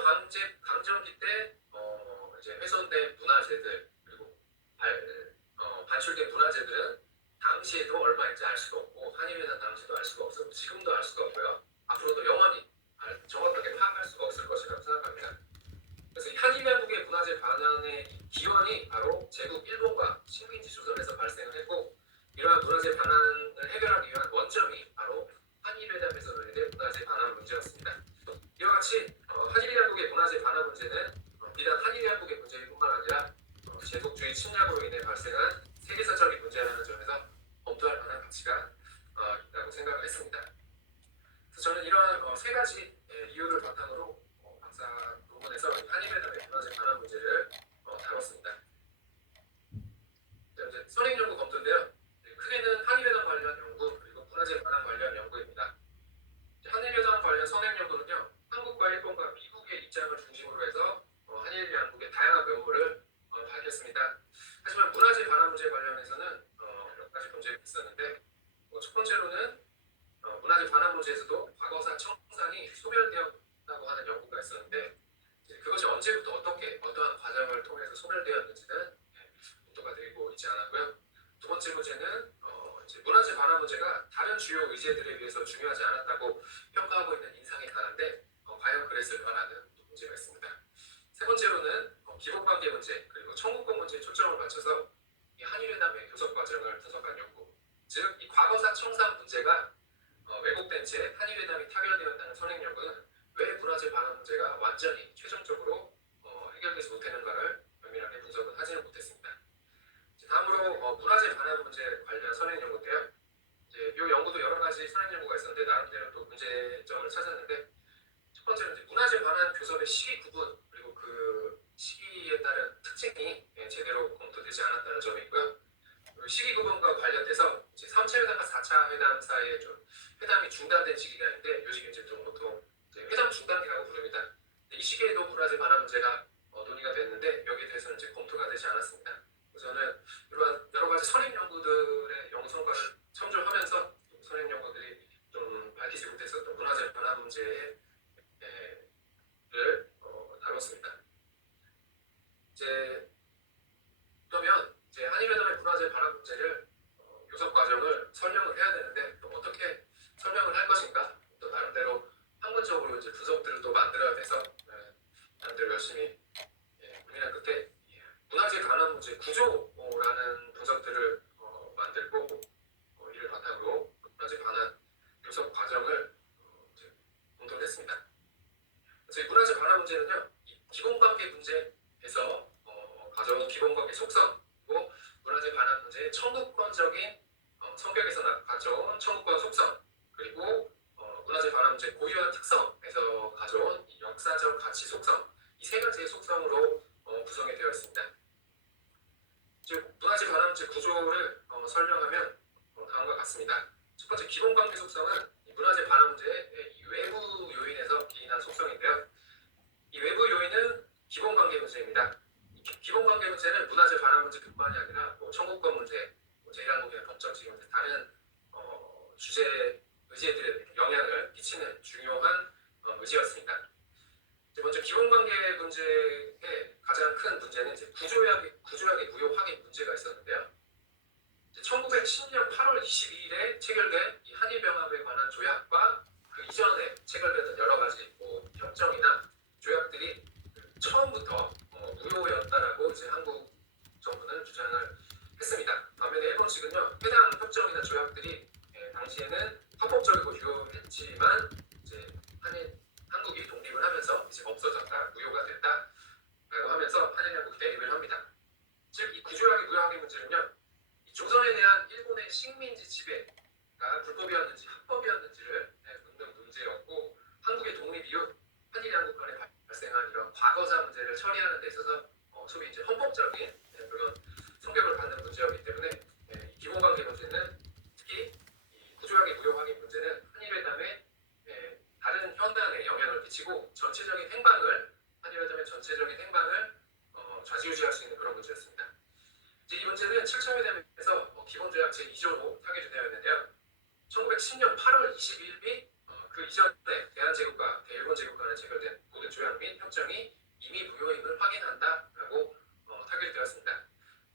강점기 때 이제 훼손된 문화재들 그리고 반출된 문화재들은 당시에도 얼마인지 알 수가 없고 한일회담 당시도 알 수가 없었고 지금도 알 수가 없고요. 앞으로도 영원히 정확하게 파악할 수가 없을 것이라고 생각합니다. 그래서 한일 양국의 문화재 반환의 기원이 바로 제국 일본과 식민지 조선에서 발생을 했고 이러한 문화재 반환을 해결하기 위한 원점이 바로 한일회담에서 논의된 문화재 반환 문제였습니다. 이와 같이 한일 양국의 문화재 반환 문제는 비단 한일 양국의 문제일 뿐만 아니라 제국주의 침략으로 인해 발생한 세계사적인 문제라는 점에서 검토할 만한 가치가 있다고 생각을 했습니다. 그래서 저는 이러한 세 가지 이유를 바탕으로 박사 논문에서 한일회담의 문화재 반환 문제를 다뤘습니다. 이제 선행연구 검토인데요. 크게는 한일회담 관련 연구 그리고 문화재 반환 관련 연구입니다. 한일회담 관련 선행연구는요. 한국과 일본과 미국의 입장을 중심으로 해서 한일 양국의 다양한 면모를 밝혔습니다. 하지만 문화재 반환 문제 관련해서는 몇 가지 문제가 있었는데 첫 번째로는 문화재 반환 문제에서도 과거사 청산이 소멸되었다고 하는 연구가 있었는데 그것이 언제부터 어떻게 어떠한 과정을 통해서 소멸되었는지는 검토가 되고 있지 않았고요. 두 번째 문제는 이제 문화재 반환 문제가 다른 주요 의제들에 비해서 중요하지 않았다고 평가하고 있는 인상이 강한데 과연 그랬을까라는 문제가 있습니다. 세 번째로는 기복관계 문제 그리고 청구권 문제에 초점을 맞춰서 이 한일회담의 교섭 과정을 분석한 연구, 즉 이 과거사 청산 문제가 왜곡된 채 한일회담이 타결되었다는 선행 연구는 왜 문화재 반환 문제가 완전히 최종적으로 해결되지 못했는가를 면밀하게 분석은 하지는 못했습니다. 다음으로 문화재 반환 문제 관련 선행 연구인데요. 이제 이 연구도 여러 가지 선행 연구가 있었는데 나름대로 또 문제점을 찾았는데 첫 번째는 이제 문화재 반환 교섭의 시기 구분 그리고 그 시기에 따른 특징이 제대로 검토되지 않았다는 점이 있고요. 그리고 시기 구분과 관련돼서 이제 3차 회담과 4차 회담 사이에 좀 회담이 중단된 시기가 있는데 이 시기 이제 보통 이제 회담 중단기라고 부릅니다. 이 시기에도 문화재 반환 문제가 논의가 됐는데 여기에 대해서는 이제 검토가 되지 않았습니다. 저는 이러한 여러 가지 선임 연구들의 연구성과를 참조하면서 선임 연구들이 좀 밝히지 못했었던 문화재 반환 문제를 다뤘습니다. 그러면 이제 한일회담의 문화재 반환 문제를 교섭 과정을 설명을 해야 되는데 또 어떻게 설명을 할 것인가 또 나름대로 학문적으로 이제 분석들을 또 만들어야 돼서 나름대로 열심히 고민한 끝에 문화재 반환 문제 구조라는 분석들을 만들고 이를 바탕으로 가져온 청구권 속성, 그리고 문화재 반환 문제 고유한 특성에서 가져온 이 역사적 가치 속성, 이 세 가지의 속성으로 구성이 되어 있습니다. 즉 문화재 반환 문제 구조를 설명하면 다음과 같습니다. 첫 번째 기본관계 속성은 이 문화재 반환 문제의 이 외부 요인에서 기인한 속성인데요. 이 외부 요인은 기본관계 문제입니다. 기본관계 문제는 문화재 반환 문제뿐만이 아니라 청구권 문제, 제1항목의 법적 지위 문제, 다른 주제 의제들에 영향을 끼치는 중요한 의제였습니다. 먼저 기본관계 문제의 가장 큰 문제는 이제 구조약의 무효 확인 문제가 있었는데요. 1910년 8월 22일에 체결된 이 한일병합에 관한 조약과 그 이전에 체결되는 여러 가지 협정이나 조약들이 처음부터 무효였다라고 이제 한국 정부는 주장을 했습니다. 반면에 일본 측은요, 해당 협정이나 조약들이 당시에는 합법적이고 유효했지만 이제 한국이 독립을 하면서 이제 없어졌다, 무효가 됐다라고 하면서 한일 양국이 대립을 합니다. 즉 이 구조약의 무효 확인 문제는요, 이 조선에 대한 일본의 식민지 지배가 불법이었는지 합법이었는지를 묻는 문제였고, 한국의 독립 이후 한일 양국 간에 발생한 이런 과거사 문제를 처리하는 데 있어서 소위 이제 헌법적인 그런 성격을 받는 문제였기 때문에 이 기본관계 문제는 특히 이 구조약의 무효 확인 문제는 한일회담의 다른 현안에 영향을 끼치고 한일회담의 전체적인 행방을 좌지우지할 수 있는 그런 문제였습니다. 이제 이 문제는 7차 회담에서 기본조약 제2조로 타결이 되어 있는데요. 1910년 8월 22일 및 그 이전에 대한제국과 대일본 제국 간에 체결된 모든 조약 및 협정이 이미 무효임을 확인한다라고 타결이 되었습니다.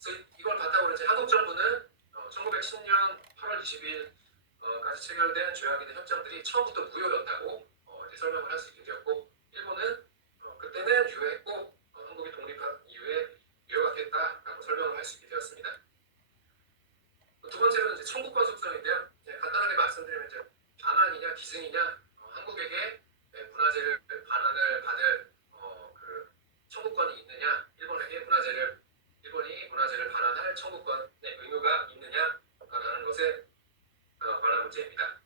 그래서 이걸 바탕으로 이제 한국 정부는 1910년 8월 20일까지 체결된 조약이나 협정들이 처음부터 무효였다고 이제 설명을 할 수 있게 되었고, 일본은 그때는 유효했고 한국이 독립한 이후에 유효가 됐다라고 설명을 할 수 있게 되었습니다. 두 번째로는 이제 청구권 속성인데요. 간단하게 말씀드리면 이제 반환이냐 기증이냐, 한국에게 문화재를 반환을 받을 그 청구권이 있느냐, 일본이 문화재를 반환할 청구권의 의무가 있느냐라는 것에 관한 문제입니다.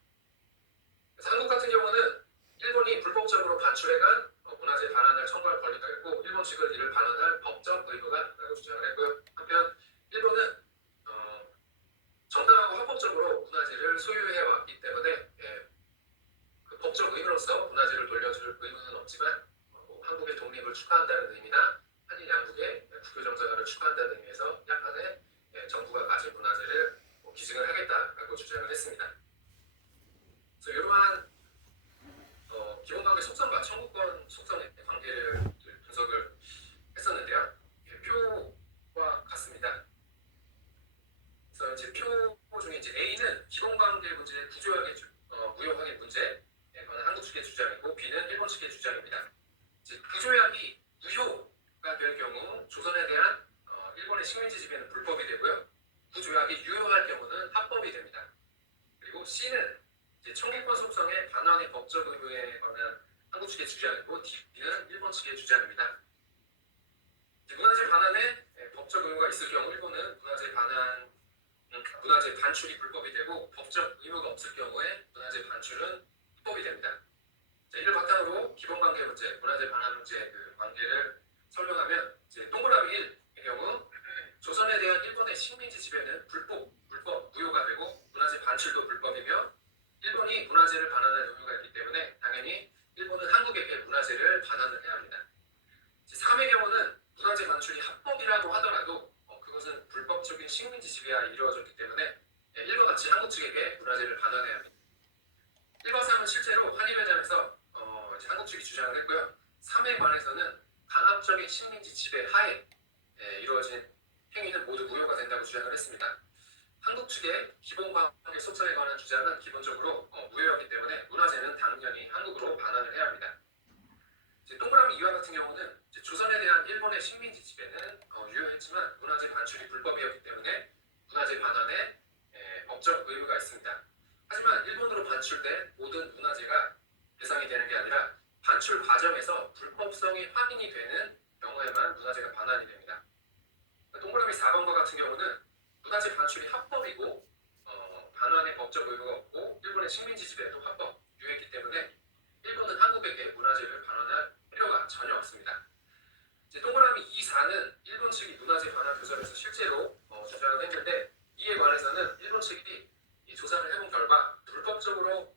그래서 한국 같은 경우는 일본이 불법적으로 반출해간 문화재 반환을 청구할 권리가 있고, 일본 측은 이를 반환할 법적 의무가 있다고 주장을 했고요. 한편 일본은 정당하고 합법적으로 문화재를 소유해왔기 때문에 그 법적 의무로서 문화재를 돌려줄 의무는 없지만 한국의 독립을 축하한다는 의미나 한일 양국의 국교 정상화를 축하한다는 의미에서 약간의 정부가 가진 문화재를 기증을 하겠다라고 주장을 했습니다. 그래서 이러한 기본관계 속성과 청구권 속성의 관계를 분석을 했었는데요. 표와 같습니다. 그래서 이제 표 중에 이제 A는 기본관계 문제의 구조약의 무효 확인 문제에 관한 한국 측의 주장이고, B는 일본 측의 주장입니다. 이제 구조약이 무효가 될 경우 조선에 대한 일본의 식민지 지배는 불법이 되고요. 구조약이 유효할 경우는 합법이 됩니다. 그리고 C는 이제 청구권 속성의 반환의 법적 의무에 관한 한국 측의 주장이고, D는 일본 측의 주장입니다. 문화재 반환에 법적 의무가 있을 경우 일본은 문화재 반출이 불법이 되고, 법적 의무가 없을 경우에 문화재 반출은 합법이 됩니다. 이를 바탕으로 기본관계 문제, 문화재 반환 문제의 그 관계를 설명하면, 이제 동그라미 1의 경우 조선에 대한 일본의 식민지 지배는 불법, 무효가 되고 문화재 반출도 불법이며, 일본이 문화재를 반환할 의무가 있기 때문에 당연히 일본은 한국에게 문화재를 반환을 해야 합니다. 3의 경우는 문화재 반출이 합법이라고 하더라도 그것은 불법적인 식민지 지배가 이루어졌기 때문에 1과 같이 한국 측에게 문화재를 반환해야 합니다. 1과 3은 실제로 한일회담에서 이제 한국 측이 주장을 했고요. 3에 관해서는 강압적인 식민지 지배 하에 이루어진 행위는 모두 무효가 된다고 주장을 했습니다. 한국 측의 기본관계 속성에 관한 주장은 기본적으로 무효였기 때문에 문화재는 당연히 한국으로 반환을 해야 합니다. 이제 동그라미 2와 같은 경우는 이제 조선에 대한 일본의 식민지 지배는 유효했지만 문화재 반출이 불법이었기 때문에 문화재 반환에 법적 의무가 있습니다. 하지만 일본으로 반출된 모든 문화재가 대상이 되는 게 아니라 반출 과정에서 불법성이 확인이 되는 경우에만 문화재가 반환이 됩니다. 동그라미 4번과 같은 경우는 문화재 반출이 합법이고 반환의 법적 의무가 없고 일본의 식민지 지배도 합법 유효했기 때문에 일본은 한국에게 문화재를 반환할 필요가 전혀 없습니다. 이제 동그라미 2, 4는 일본 측이 문화재 반환 교섭에서 실제로 주장을 했는데 이에 관해서는 일본 측이 이 조사를 해본 결과 불법적으로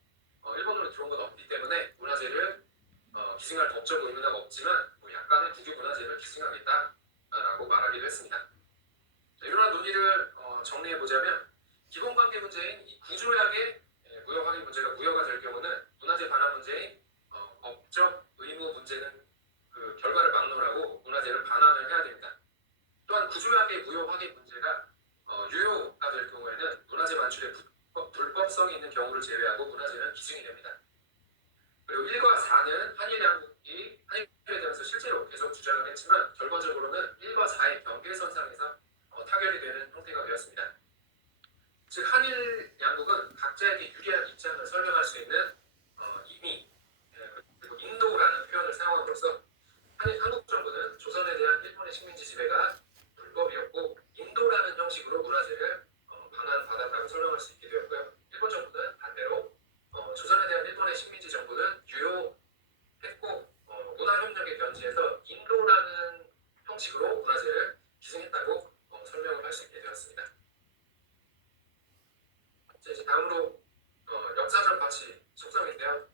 일본으로 들어온 건 없기 때문에 문화재를 기증할 법적 의무는 없지만 뭐 약간의 국유 문화재를 기증하겠다라고 말하기도 했습니다. 자, 이러한 논의를 정리해보자면 기본관계 문제인 이 구조약의 무효 확인 문제가 무효가 될 경우는 문화재 반환 문제인 법적 의무 문제는 그 결과를 막론하고 문화재를 반환을 해야 됩니다. 또한 구조약의 무효 확인 문제가 유효가 될 경우에는 문화재 만출에 불법성이 있는 경우를 제외하고 문화재는 기증이 됩니다. 그리고 1과 4는 한일 양국이 한일에 대해서 실제로 계속 주장을 했지만 결과적으로는 1과 4의 경계선상에서 타결이 되는 형태가 되었습니다. 즉 한일 양국은 각자에게 유리한 입장을 설명할 수 있는 이미 그리고 인도라는 표현을 사용함으로써 한국 정부는 조선에 대한 일본의 식민지 지배가 불법이었고 인도라는 형식으로 문화재를 반환받았다고 설명할 수 있게 되었고요. 일본 정부는 반대로 조선에 대한 일본의 식민지 정부는 유효했고 문화협력의 변지에서 인도라는 형식으로 문화재를 기증했다고 설명을 할 수 있게 되었습니다. 자, 이제 다음으로 역사적 가치 속성인데요.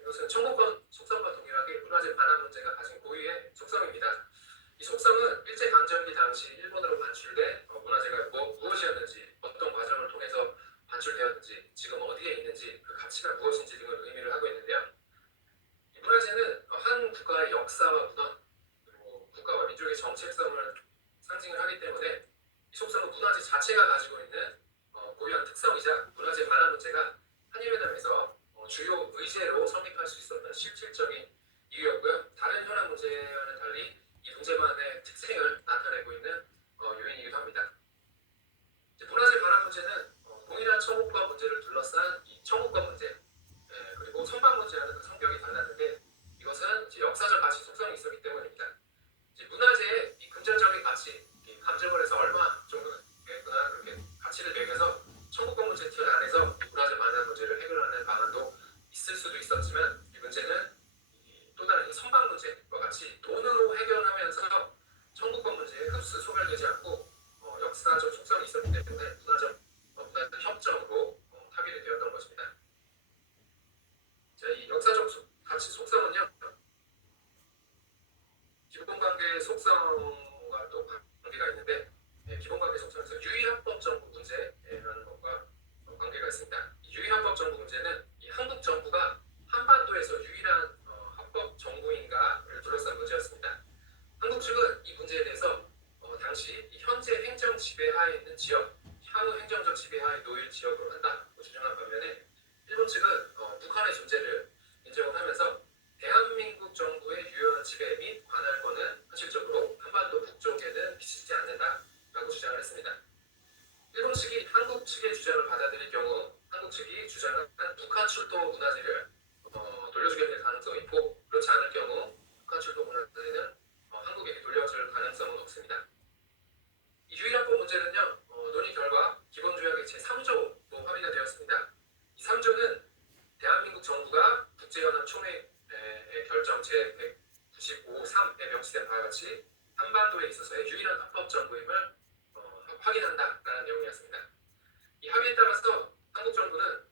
이것은 청구권 속성과 동일하게 문화재 반환 문제가 가진 고유의 속성입니다. 이 속성은 일제강점기 당시 일본으로 반출된 문화재가 무엇이었는지, 어떤 과정을 통해서 반출되었는지, 지금 어디에 있는지, 그 가치가 무엇인지 등을 의미를 하고 있는데요. 이 문화재는 한 국가의 역사와 문화, 그리고 국가와 민족의 정체성을 상징을 하기 때문에 이 속성은 문화재 자체가 가지고 있는 고유한 특성이자 문화재 반환 문제가 한일회담에서 주요 의제로 성립할 수 있었던 실질적인 이유였고요. 다른 현안 문제와는 달리 이 문제만의 특징을 나타내고 있는 요인이기도 합니다. 문화재 반환 문제는 동일한 청구권 문제를 둘러싼 이 청구권 문제 그리고 선박 문제와는 그 성격이 달랐는데 이것은 이제 역사적 가치 속성이 있었기 때문입니다. 문화재의 이 금전적인 가치, 감정을 해서 얼마 정도나 그렇게 가치를 매겨서 청구권 문제 틀 안에서 문화재 반환 문제를 해결하는 방안도 있을 수도 있었지만 이 문제는 또 다른 선박 문제와 같이 돈으로 해결하면서 청구권 문제에 흡수 소멸되지 않고 역사적 속성이 있었기 때문에 문화적 협정으로 타결이 되었던 것입니다. 자, 이 역사적 가치 속성은요 기본관계 속성과 또 관계가 있는데 기본관계 속성에서 유의합법 정부 문제라는 것과 관계가 있습니다. 이 유의합법 정부 문제는 이 한국 정부가 한반도에서 유일한 합법 정부인가를 둘러싼 문제였습니다. 한국 측은 이 문제에 대해서 당시 현재 행정 지배하에 있는 지역, 향후 행정적 지배하에 놓일 지역으로 한다고 주장한 반면에 일본 측은 북한의 존재를 인정을 하면서 대한민국 정부의 유효한 지배 및 관할권은 현실적으로 한반도 북쪽에는 미치지 않는다라고 주장을 했습니다. 일본 측이 한국 측의 주장을 받아들일 경우 한국 측이 주장한 북한 출도 문화재를 돌려주게 될 가능성이 있고 그렇지 않을 경우 북한 출도 문화재는 한국에게 돌려줄 가능성은 없습니다. 이 유의합법 문제는요 논의 결과 기본조약의 제3조로 합의가 되었습니다. 이 3조는 대한민국 정부가 국제연합 총회의 결정 제195.3에 명시된 바와 같이 한반도에 있어서의 유일한 합법 정부임을 확인한다라는 내용이었습니다. 이 합의에 따라서 한국 정부는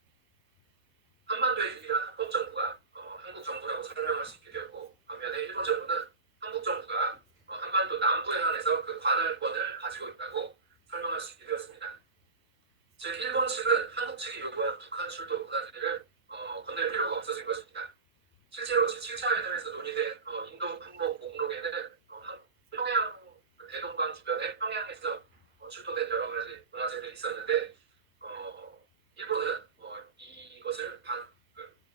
한반도의 유일한 합법 정부가 한국 정부라고 설명할 수 있게 되었고 반면에 일본 정부는 한국 정부가 한반도 남부에 한해서 그 관할권을 가지고 있다고 설명할 수 있게 되었습니다. 즉 일본 측은 한국 측이 요구한 북한 출도 문화재를 건넬 필요가 없어진 것입니다. 실제로 제7차 회담에서 논의된 인도 판목 목록에는 평양 대동강 주변에 평양에서 출토된 여러 가지 문화재들이 있었는데 일본은 이것을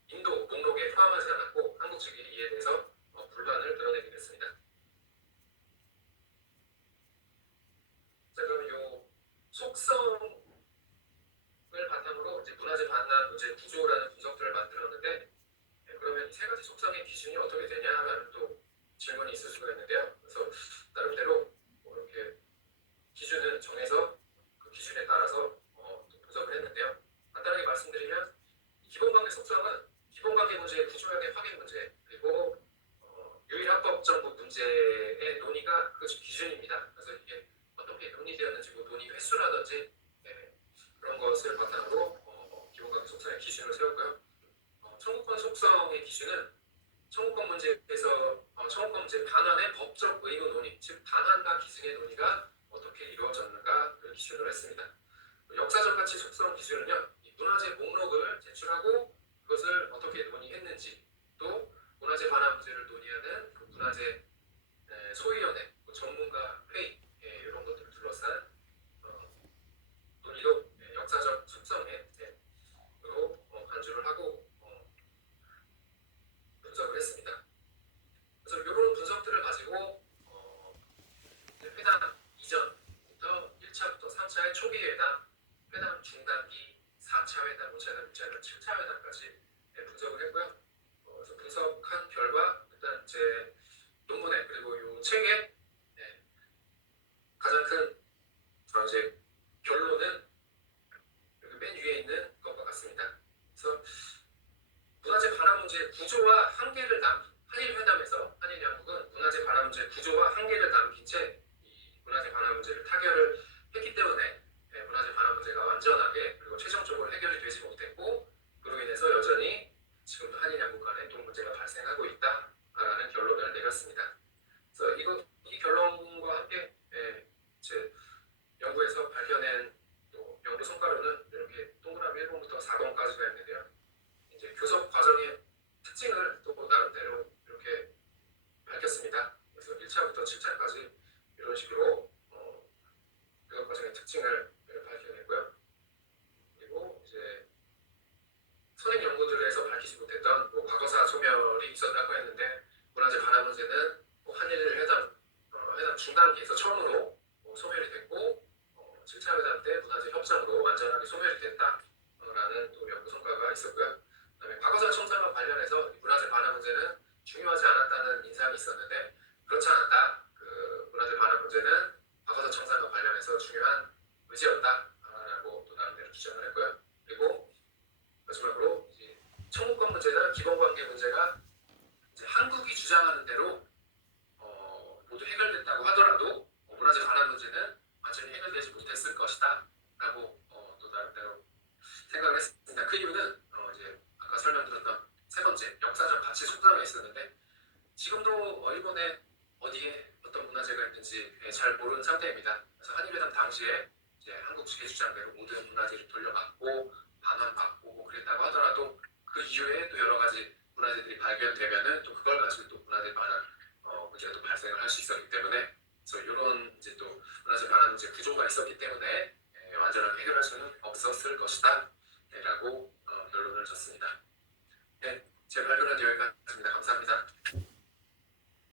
인도 목록에 포함하지 않았고 한국 측이 이에 대해서 불만을 드러내게 됐습니다. 자, 그럼 이 속성을 바탕으로 이제 문화재 반환 문제 구조라는 분석들을 만들었는데 그러면 이 세 가지 속성의 기준이 어떻게 되냐라는 또 질문이 있을 수가 있는데요. 그래서 나름대로 이렇게 기준을 정해서 그 기준에 따라서 분석을 했는데요. 성의 속성은 기본관계 문제의 구조연의 확인 문제 그리고 유일합법 정부 문제의 논의가 그 기준입니다. 그래서 이게 어떻게 논의되었는지 뭐 논의 횟수라든지 그런 것을 바탕으로 기본관계 속성의 기준을 세웠고요. 청구권 속성의 기준은 청구권 문제에서 청구권 문제 반환의 법적 의무 논의, 즉 반환과 기증의 논의가 어떻게 이루어졌는가를 기준으로 했습니다. 역사적 가치 속성 기준은요, 이 문화재 목록을 제출하고 그것을 어떻게 논의했는지, 또 문화재 반환 문제를 논의하는 그 문화재 소위원회, 전문가 회의 이런 것들을 둘러싼 논의도 역사적 속성으로 간주를 하고 분석을 했습니다. 그래서 이런 분석들을 가지고 회담 이전부터 1차부터 3차의 초기 회담, 회담 중단기, 4차 회담, 5차 회담, 6차 회담, 7차 회담까지 분석을 했고요. 그래서 분석한 결과 일단 제 논문에 그리고 이 책에 가장 큰 이제 결론은 여기 맨 위에 있는 것과 같습니다. 그래서 문화재 반환 문제의 구조와 한계를 남긴 한일 회담에서 한일 양국은 문화재 반환 문제의 구조와 한계를 남긴 채 이 문화재 반환 문제를 타결을 했기 때문에 문화재 반환 문제가 완전하게 그리고 최종적으로 해결이 되지 못했고 그로 인해서 여전히 지금도 한일 양국 간에 또 문제가 발생하고 있다라는 결론을 내렸습니다. 그래서 이 결론과 함께 제 연구에서 밝혀낸 또 연구 성과로는 이렇게 동그라미 1번부터 4번까지가 있는데요. 이제 교섭 과정의 특징을 또 나름대로 이렇게 밝혔습니다. 그래서 1차부터 7차까지 이런 식으로 교섭 과정의 특징을 밝혀냈고요. 그리고 이제 선행 연구들에서 밝히지 못했던 뭐 과거사 소멸이 있었다고 했는데 문화재 반환 문제는 뭐 한일 회담 중단기에서 처음으로 소멸이 됐고 7차 회담 때 문화재 협정으로 완전하게 소멸이 됐다라는 또 연구 성과가 있었고요. 그다음에 과거사 청산과 관련해서 문화재 반환 문제는 중요하지 않았다는 인상이 있었는데 그렇지 않았다. 그 문화재 반환 문제는 과거사 청산과 관련해서 중요한 의제였다라고 또 나름대로 주장을 했고요. 그리고 마지막으로 이제 청구권 문제나 기본관계 문제가 이제 한국이 주장하는 대로 모두 해결됐다고 하더라도 문화재 반환 문제는 완전히 해결되지 못했을 것이다라고 또 나름대로 생각을 했습니다. 그 이유는 이제 아까 설명드렸던 세 번째 역사적 가치 속성에 있었는데 지금도 일본에 어디에 어떤 문화재가 있는지 잘 모르는 상태입니다. 그래서 한일회담 당시에 이제 한국 측의 주장대로 모든 문화재를 돌려받고 반환받고 뭐 그랬다고 하더라도 그 이후에 또 여러 가지 문화재들이 발견되면은 또 그걸 가지고 또 문화재 반환 문제가 또 발생을 할 수 있었기 때문에 그래서 이런 이제 또 문화재 반환 문제 구조가 있었기 때문에 완전하게 해결할 수는 없었을 것이다라고 결론을 졌습니다. 네, 제 발표는 여기까지입니다. 감사합니다.